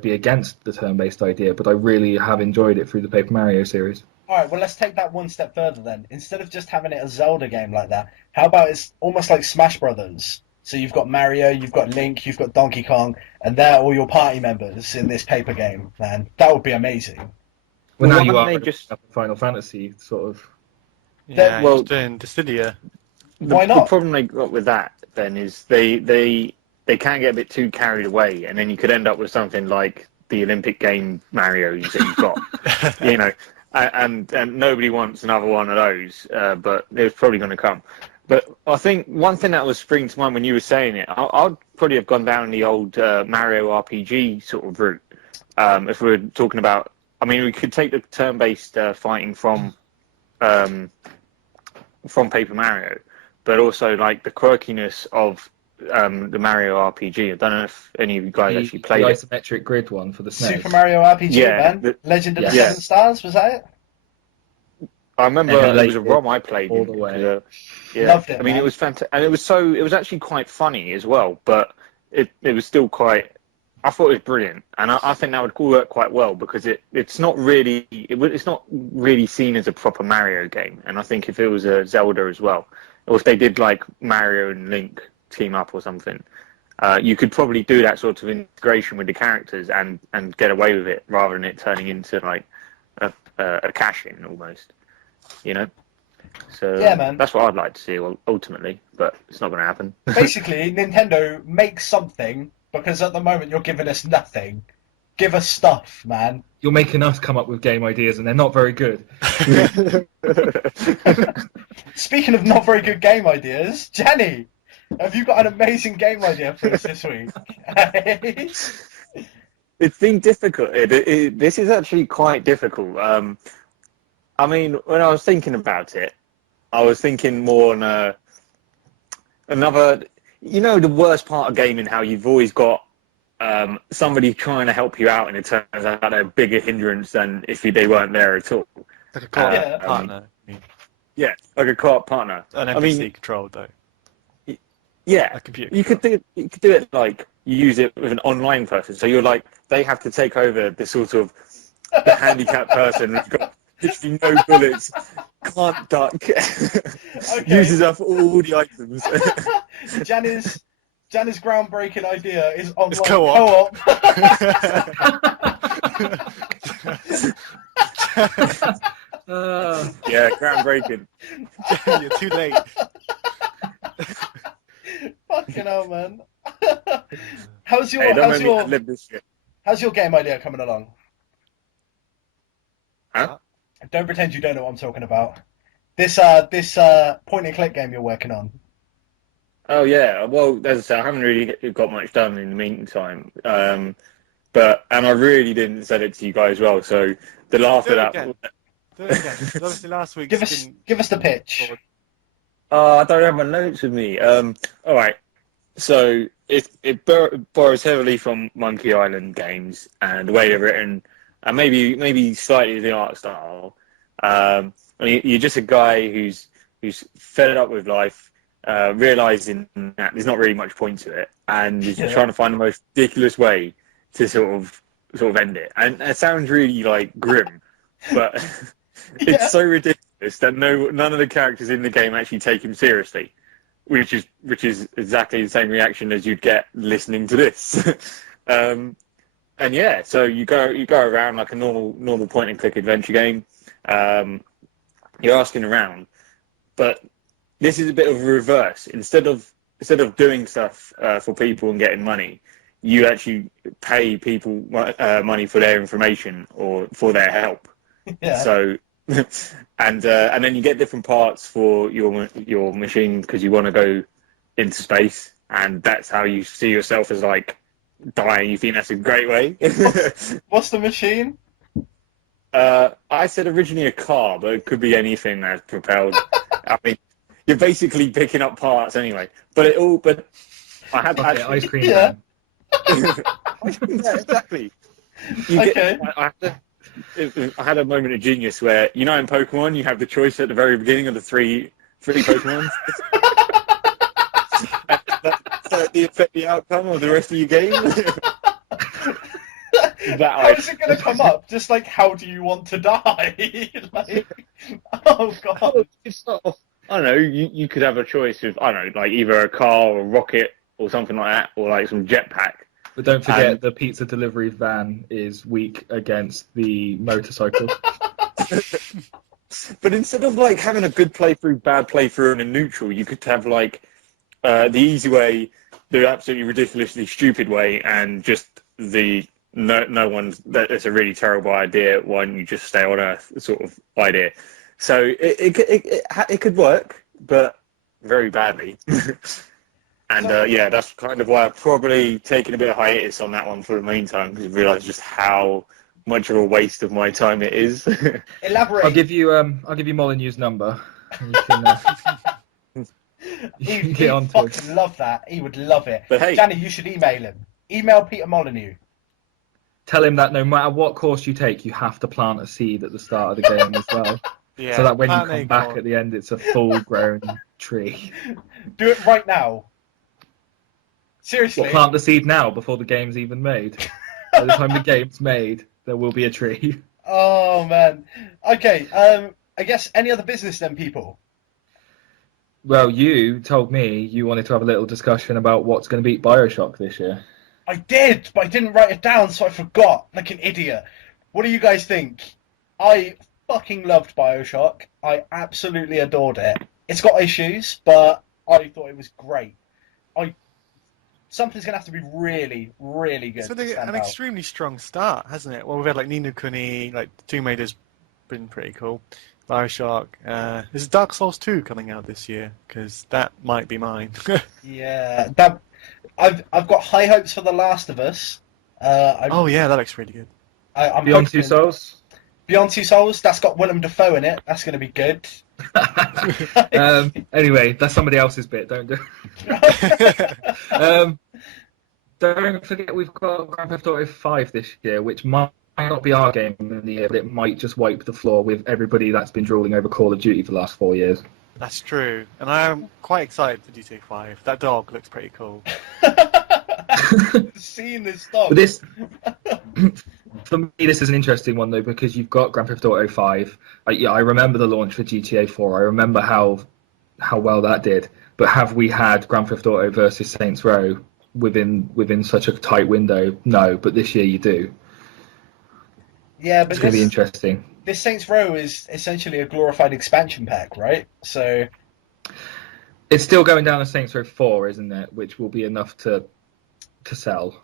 be against the turn-based idea, but I really have enjoyed it through the Paper Mario series. Alright, well, let's take that one step further then. Instead of just having it a Zelda game like that, how about it's almost like Smash Brothers? So you've got Mario, you've got Link, you've got Donkey Kong, and they're all your party members in this paper game, man. That would be amazing. Well, now why you don't are they just- Final Fantasy, sort of. Yeah, well- just doing Dissidia. Why The not? problem they got with that then is they can get a bit too carried away, and then you could end up with something like the Olympic game Mario's that you've got, you know, and nobody wants another one of those, but it's probably going to come. But I think one thing that was springing to mind when you were saying it, I'd probably have gone down the old Mario RPG sort of route. If we were talking about, I mean, we could take the turn-based fighting from Paper Mario, but also like the quirkiness of the Mario RPG. I don't know if any of you guys actually The played it. isometric grid one for the SNES. Super Mario RPG, Yeah, man. Legend of the yeah. Seven Stars, was that it? I remember Yeah, it was a ROM I played all in, the way. yeah. Loved it, I mean, man. it was fantastic, and it was actually quite funny as well. But it was still quite. I thought it was brilliant, and I think that would work quite well, because it's not really seen as a proper Mario game. And I think if it was a Zelda as well, or if they did like Mario and Link team up or something, you could probably do that sort of integration with the characters and get away with it, rather than it turning into like a cash-in almost, you know. So Yeah, man. that's what I'd like to see ultimately, but it's not going to happen. Basically, Nintendo, make something, because at the moment you're giving us nothing. Give us stuff, man. You're making us come up with game ideas, and they're not very good. Speaking of not very good game ideas, Gianni, have you got an amazing game idea for us this week? It's been difficult. This is actually quite difficult. I mean, when I was thinking about it, I was thinking more on another. You know, the worst part of gaming, how you've always got somebody trying to help you out, and it turns out they're a bigger hindrance than if they weren't there at all. Like a co-op Yeah. partner. Yeah, like a co-op partner. An I NPC mean, controlled though. Yeah, a computer. you could do it like you use it with an online person. So you're like they have to take over the sort of the handicapped person who's got literally no bullets, can't duck, uses up all the items. Gianni's groundbreaking idea is online It's co-op. Yeah, groundbreaking. You're too late. Fucking hell, man. How's your Hey, don't make me live this shit. how's your game idea coming along? Huh? Don't pretend you don't know what I'm talking about. This point and click game you're working on. Oh yeah, well, as I say, I haven't really got much done in the meantime. But I really didn't send it to you guys well. So the laugh at that. Do it again. Obviously, last week. Give us the pitch. I don't have my notes with me. All right. So it borrows heavily from Monkey Island games and the way they're written, and maybe slightly the art style. I mean, you're just a guy who's fed up with life, realizing that there's not really much point to it, and he's just trying to find the most ridiculous way to sort of end it. And it sounds really like grim, but it's so ridiculous that none of the characters in the game actually take him seriously, which is exactly the same reaction as you'd get listening to this. And yeah, so you go around like a normal point and click adventure game. You're asking around, but this is a bit of a reverse. Instead of doing stuff for people and getting money, you actually pay people money for their information or for their help. Yeah. So, and then you get different parts for your machine because you want to go into space, and that's how you see yourself as like dying. You think that's a great way. What's the machine? I said originally a car, but it could be anything that's propelled. I mean, you're basically picking up parts anyway. But I had ice cream. Yeah. Yeah, exactly. Okay. I had a moment of genius where, you know, in Pokemon, you have the choice at the very beginning of the three Pokemon. That's the outcome of the rest of your game. How is it going to come up? Just like, how do you want to die? Like, oh god. It's not, I don't know. You could have a choice of, I don't know, like either a car or a rocket or something like that, or like some jetpack. But don't forget, the pizza delivery van is weak against the motorcycle. But instead of like having a good playthrough, bad playthrough, and a neutral, you could have like the easy way, the absolutely ridiculously stupid way, and just the no one's that's a really terrible idea. Why don't you just stay on Earth sort of idea? So it could work, but very badly. And yeah, that's kind of why I've probably taken a bit of hiatus on that one for the meantime, because I realised just how much of a waste of my time it is. Elaborate. I'll give you Molyneux's number. And you can get on to it. Fucking love that. He would love it. But hey, Gianni, you should email him. Email Peter Molyneux. Tell him that no matter what course you take, you have to plant a seed at the start of the game as well. Yeah, so that when you come acorn. back at the end, it's a full-grown tree. Do it right now. Seriously. Well, plant the seed now before the game's even made. By the time the game's made, there will be a tree. Oh man. Okay. I guess any other business then, people. Well, you told me you wanted to have a little discussion about what's going to beat BioShock this year. I did, but I didn't write it down, so I forgot, like an idiot. What do you guys think? I fucking loved BioShock. I absolutely adored it. It's got issues, but I thought it was great. Something's going to have to be really, really good. It's been an extremely strong start, hasn't it? Well, we've had like Ni no Kuni, like Tomb Raider's been pretty cool. BioShock. Is Dark Souls 2 coming out this year? Because that might be mine. Yeah, I've got high hopes for The Last of Us. Oh yeah, that looks really good. I'm Beyond hoping, Two Souls? Beyond Two Souls, that's got Willem Dafoe in it. That's going to be good. Anyway, that's somebody else's bit. Don't do. Don't forget we've got Grand Theft Auto 5 this year, which might not be our game of the year, but it might just wipe the floor with everybody that's been drooling over Call of Duty for the last 4 years. That's true, and I'm quite excited for GTA 5. That dog looks pretty cool. Seeing this dog. But this, for me, this is an interesting one though because you've got Grand Theft Auto 5. I remember the launch for GTA 4. I remember how well that did. But have we had Grand Theft Auto versus Saints Row within such a tight window? No, but this year you do. Yeah, but It's going to be interesting. This Saints Row is essentially a glorified expansion pack, right? So it's still going down to Saints Row 4, isn't it? Which will be enough to sell.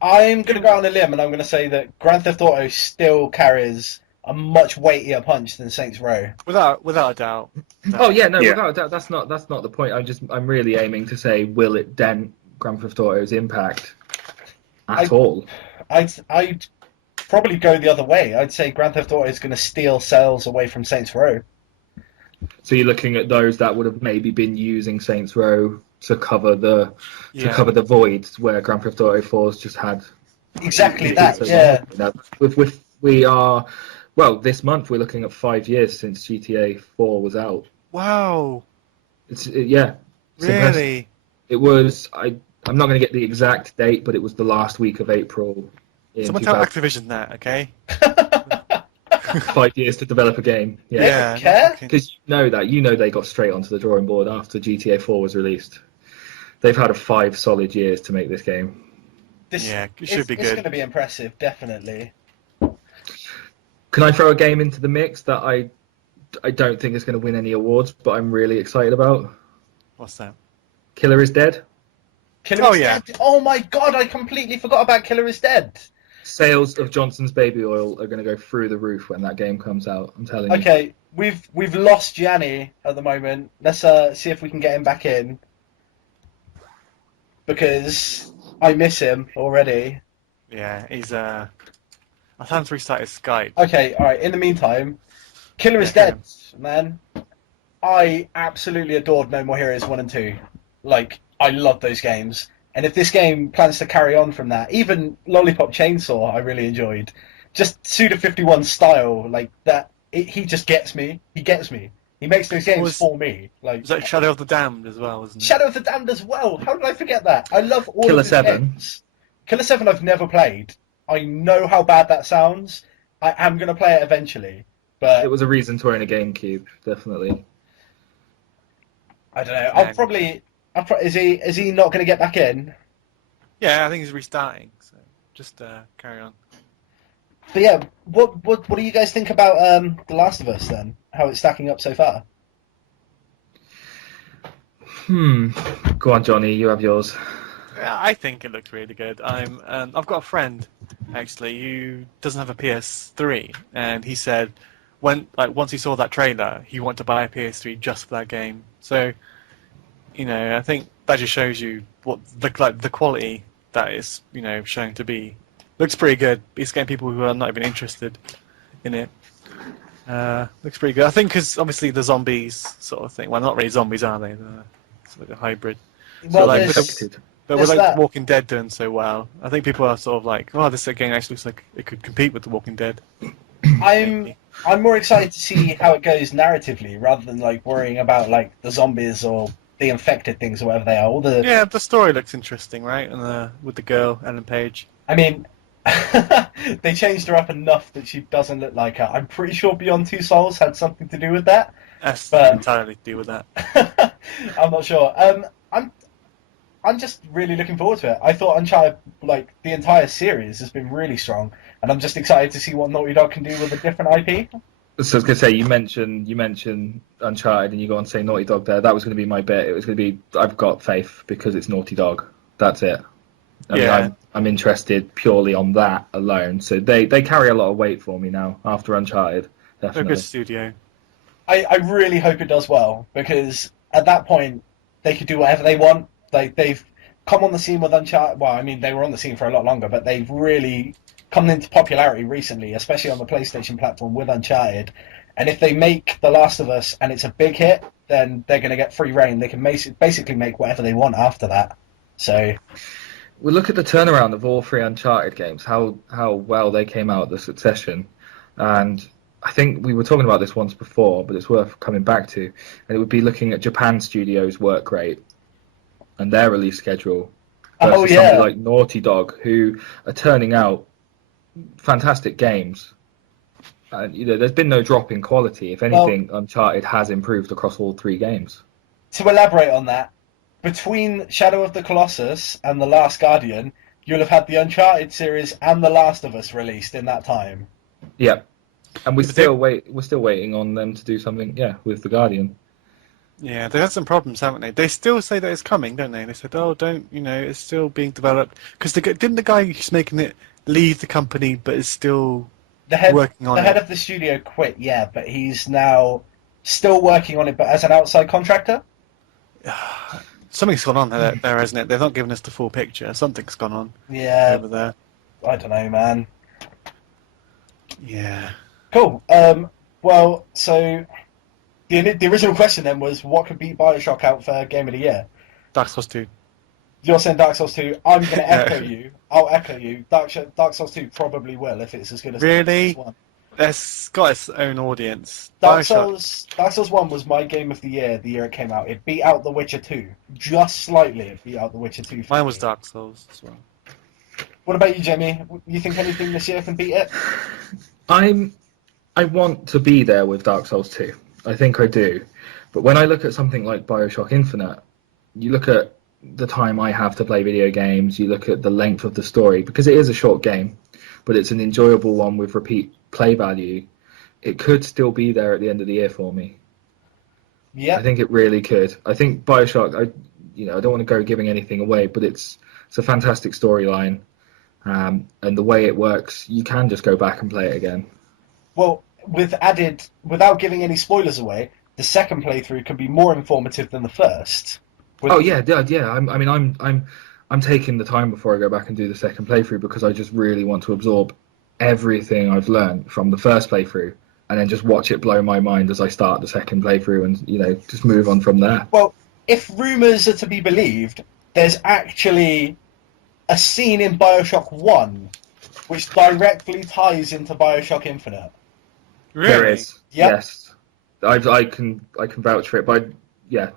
I'm going to go on a limb and I'm going to say that Grand Theft Auto still carries a much weightier punch than Saints Row. Without a doubt. Oh yeah, no, without a doubt. That's not the point. I'm really aiming to say, will it dent Grand Theft Auto's impact at all? I'd probably go the other way. I'd say Grand Theft Auto is going to steal sales away from Saints Row. So you're looking at those that would have maybe been using Saints Row to cover the voids where Grand Theft Auto 4's just had exactly that. Yeah. We are this month we're looking at 5 years since GTA 4 was out. Wow. It's really? Impressive. It was. I'm not going to get the exact date, but it was the last week of April. Someone tell Activision that, okay? 5 years to develop a game. Yeah. Because you know they got straight onto the drawing board after GTA 4 was released. They've had 5 solid years to make this game. It should be good. It's going to be impressive, definitely. Can I throw a game into the mix that I don't think is going to win any awards, but I'm really excited about? What's that? Killer is Dead. Killer is Dead. Oh my god, I completely forgot about Killer is Dead. Sales of Johnson's Baby Oil are going to go through the roof when that game comes out. I'm telling you. Okay, we've lost Gianni at the moment. Let's see if we can get him back in because I miss him already. Yeah, he's I time to restart his Skype. Okay, all right. In the meantime, Killer is Dead, man. I absolutely adored No More Heroes 1 and 2. Like, I love those games. And if this game plans to carry on from that, even Lollipop Chainsaw I really enjoyed. Just Suda51's style, like that, he just gets me. He gets me. He makes those games for me. Like, was that Shadow of the Damned as well, wasn't it? Shadow of the Damned as well. How did I forget that? I love all Killer of his 7. games. Killer 7 I've never played. I know how bad that sounds. I am going to play it eventually. But it was a reason to own a GameCube, definitely. I don't know. Is he not going to get back in? Yeah, I think he's restarting. So just carry on. But yeah, what do you guys think about The Last of Us then? How it's stacking up so far? Go on, Johnny. You have yours. Yeah, I think it looks really good. I've got a friend actually who doesn't have a PS3, and he said once he saw that trailer, he wanted to buy a PS3 just for that game. So, I think that just shows you what the quality that is, showing to be. Looks pretty good. It's getting people who are not even interested in it. Looks pretty good. I think because obviously the zombies sort of thing. Well, not really zombies, are they? It's like a hybrid. Well, but with The Walking Dead doing so well, I think people are sort of like, oh, this game actually looks like it could compete with The Walking Dead. I'm more excited to see how it goes narratively rather than worrying about the zombies or the infected things or whatever they are. The story looks interesting, right? And with the girl Ellen Page. I mean, they changed her up enough that she doesn't look like her. I'm pretty sure Beyond Two Souls had something to do with that. That's entirely to do with that. I'm not sure. I'm just really looking forward to it. I thought Uncharted, the entire series, has been really strong, and I'm just excited to see what Naughty Dog can do with a different IP. So I was going to say, you mentioned Uncharted, and you go on to say Naughty Dog there. That was going to be my bet. It was going to be, I've got faith because it's Naughty Dog. That's it. I mean, I'm interested purely on that alone. So they carry a lot of weight for me now after Uncharted. Definitely. They're a good studio. I really hope it does well, because at that point they could do whatever they want. They've come on the scene with Uncharted. Well, I mean, they were on the scene for a lot longer, but they've really come into popularity recently, especially on the PlayStation platform with Uncharted. And if they make The Last of Us and it's a big hit, then they're going to get free reign. They can basically make whatever they want after that. So, we look at the turnaround of all 3 Uncharted games, how well they came out of the succession, and I think we were talking about this once before, but it's worth coming back to, and it would be looking at Japan Studios' work rate and their release schedule versus Oh, yeah. somebody like Naughty Dog, who are turning out fantastic games. There's been no drop in quality. If anything, Uncharted has improved across all 3 games. To elaborate on that, between Shadow of the Colossus and The Last Guardian, you'll have had the Uncharted series and The Last of Us released in that time. Yeah, and we're still waiting on them to do something. Yeah, with The Guardian. Yeah, they've had some problems, haven't they? They still say that it's coming, don't they? They said, "Oh, don't it's still being developed." Because didn't the guy who's making it leave the company, but is still working on it? The head of the studio quit, yeah, but he's now still working on it, but as an outside contractor. Something's gone on there, hasn't it? They've not given us the full picture. Something's gone on. Yeah. Over there. I don't know, man. Yeah. Cool. Well, so the original question then was, what could beat Bioshock out for Game of the Year? Dark Souls 2. You're saying Dark Souls 2. I'm going to echo you. I'll echo you. Dark Souls 2 probably will if it's as good as Really? Dark Souls 1. It's got its own audience. Dark Souls 1 was my Game of the Year the year it came out. It beat out The Witcher 2. Just slightly it beat out The Witcher 2. Mine was Dark Souls as well. What about you, Jamie? You think anything this year can beat it? I want to be there with Dark Souls 2. I think I do. But when I look at something like Bioshock Infinite, you look at the time I have to play video games, you look at the length of the story, because it is a short game, but it's an enjoyable one with repeat play value. It could still be there at the end of the year for me. Yeah. I think it really could. I think Bioshock, I don't want to go giving anything away, but it's a fantastic storyline. And the way it works, you can just go back and play it again. Well, without giving any spoilers away, the second playthrough can be more informative than the first. I'm taking the time before I go back and do the second playthrough because I just really want to absorb everything I've learned from the first playthrough and then just watch it blow my mind as I start the second playthrough and just move on from there. Well, if rumours are to be believed, there's actually a scene in Bioshock 1 which directly ties into Bioshock Infinite. Really? There is. Yep. Yes. I can vouch for it, but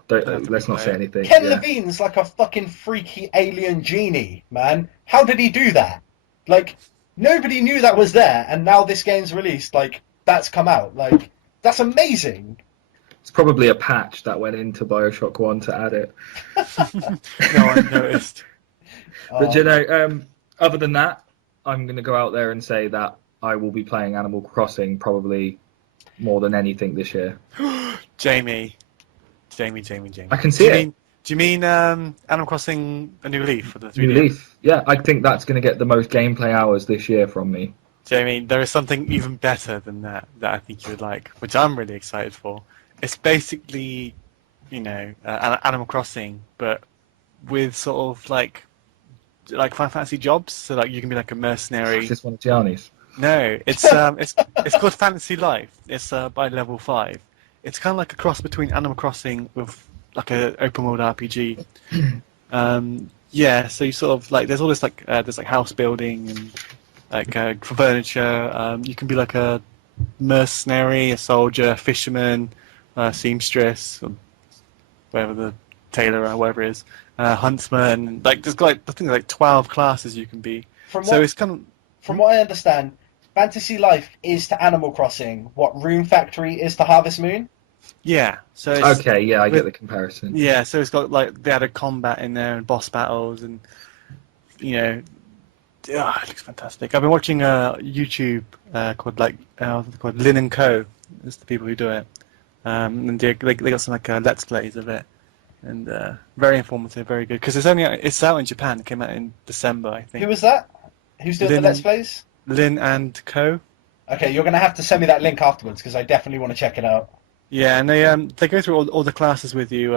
let's not say anything. Ken Levine's like a fucking freaky alien genie, man. How did he do that? Like, nobody knew that was there, and now this game's released, like, that's come out. Like, that's amazing. It's probably a patch that went into Bioshock 1 to add it. No one noticed. But other than that, I'm going to go out there and say that I will be playing Animal Crossing probably more than anything this year. Jamie. I can see it. Do you mean Animal Crossing A New Leaf for the 3DS? New Leaf. Yeah, I think that's going to get the most gameplay hours this year from me. Jamie, there is something even better than that I think you would like, which I'm really excited for. It's basically, Animal Crossing, but with sort of like Final Fantasy jobs. So like you can be like a mercenary. Is this one of Gianni's? No, it's called Fantasy Life. It's by level 5. It's kind of like a cross between Animal Crossing with like an open world RPG. So you sort of like there's all this like there's like house building and like for furniture. You can be like a mercenary, a soldier, a fisherman, seamstress, or whatever the tailor or whatever it is, huntsman. Like there's like I think like 12 classes you can be. It's kind of from what I understand, Fantasy Life is to Animal Crossing what Rune Factory is to Harvest Moon. Yeah. So I get the comparison. Yeah, so it's got like the added combat in there and boss battles and it looks fantastic. I've been watching a YouTube called Lin and Co. It's the people who do it, and they got some like let's plays of it, and very informative, very good. Because it's out in Japan. It came out in December, I think. Who was that? Who's doing the let's plays? Lin and Co. Okay, you're gonna have to send me that link afterwards because I definitely want to check it out. Yeah, and they go through all the classes with you.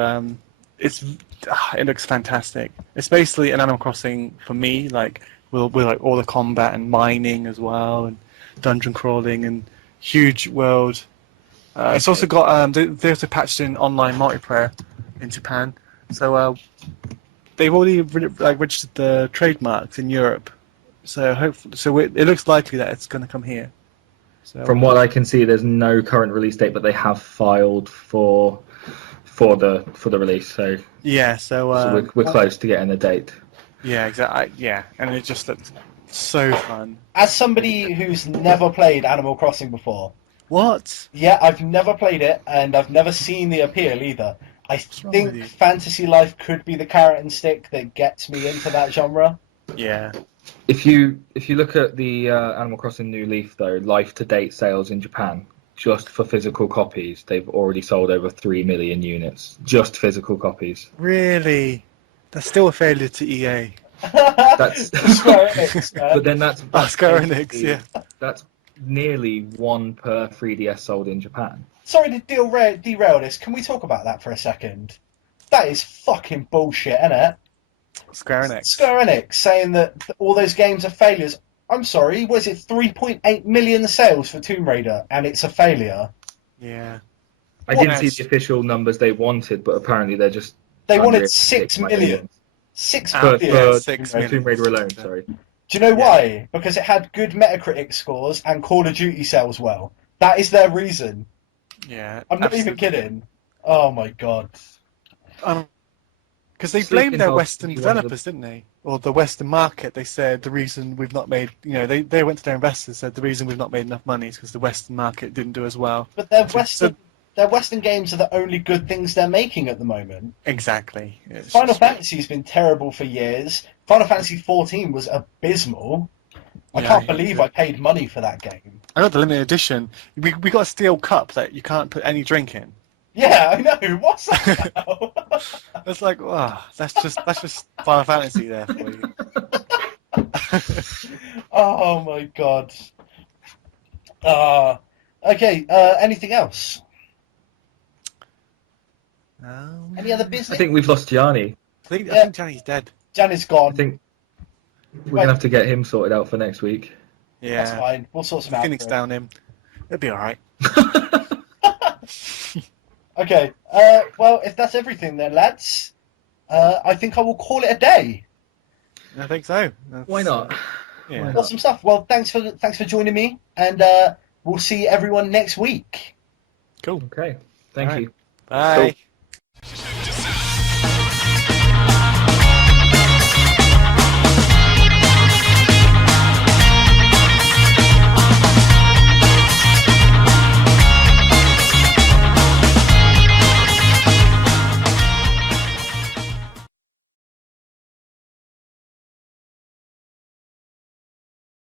It looks fantastic. It's basically an Animal Crossing for me, like with like all the combat and mining as well, and dungeon crawling and huge world. It's also got they also patched in online multiplayer in Japan, so they've already registered the trademarks in Europe. So it looks likely that it's going to come here. So, From what I can see, there's no current release date, but they have filed for the release. So yeah, so we're close to getting a date. yeah, exactly. Yeah, and it just looked so fun. As somebody who's never played Animal Crossing before, What? yeah, I've never played it, and I've never seen the appeal either. I wrong with you? think Fantasy Life could be the carrot and stick that gets me into that genre. Yeah. If you look at the Animal Crossing New Leaf, though, life to date sales in Japan, just for physical copies, they've already sold over 3 million units. Just physical copies. Really? That's still a failure to EA. That's Square Enix, man. But then that's Square Enix, basically- yeah. That's nearly one per 3DS sold in Japan. Sorry to derail this. Can we talk about that for a second? That is fucking bullshit, isn't it? Square Enix. Square Enix saying that all those games are failures. I'm sorry, was it 3.8 million sales for Tomb Raider and it's a failure? Yeah. I What? didn't see the official numbers they wanted, but apparently they're just. They wanted unrealistic 6 by million. millions. 6 Ah, million. yeah, For 6 Tomb million. Raider alone, sorry. Do you know Yeah. why? Because it had good Metacritic scores and Call of Duty sells well. That is their reason. Yeah. I'm not even kidding. Oh my god. Because they Sleeping blamed their Dogs Western would be one of the- developers, didn't they? Or the Western market. They said the reason we've not made, they went to their investors and said the reason we've not made enough money is because the Western market didn't do as well. But their Western games are the only good things they're making at the moment. Exactly. It's Final just- Fantasy's been terrible for years. Final Fantasy 14 was abysmal. I Yeah, can't believe I paid money for that game. I got the limited edition. We got a steel cup that you can't put any drink in. Yeah, I know. What's that now? It's like, wow, that's just Final Fantasy there for you. Oh my god. Okay, anything else? Any other I business? think we've lost Gianni. I think Johnny's dead. Jan is I gone. think we're going to have to get him sorted out for next week. That's Yeah. fine. We'll sort some out. Phoenix for it. down him. It'll be alright. Okay. Well, if that's everything then, lads, I think I will call it a day. I think so. Why not? Yeah. Why not? Awesome stuff. Well, thanks for joining me, and we'll see everyone next week. Cool. Okay. Thank All right. you. Bye. Cool.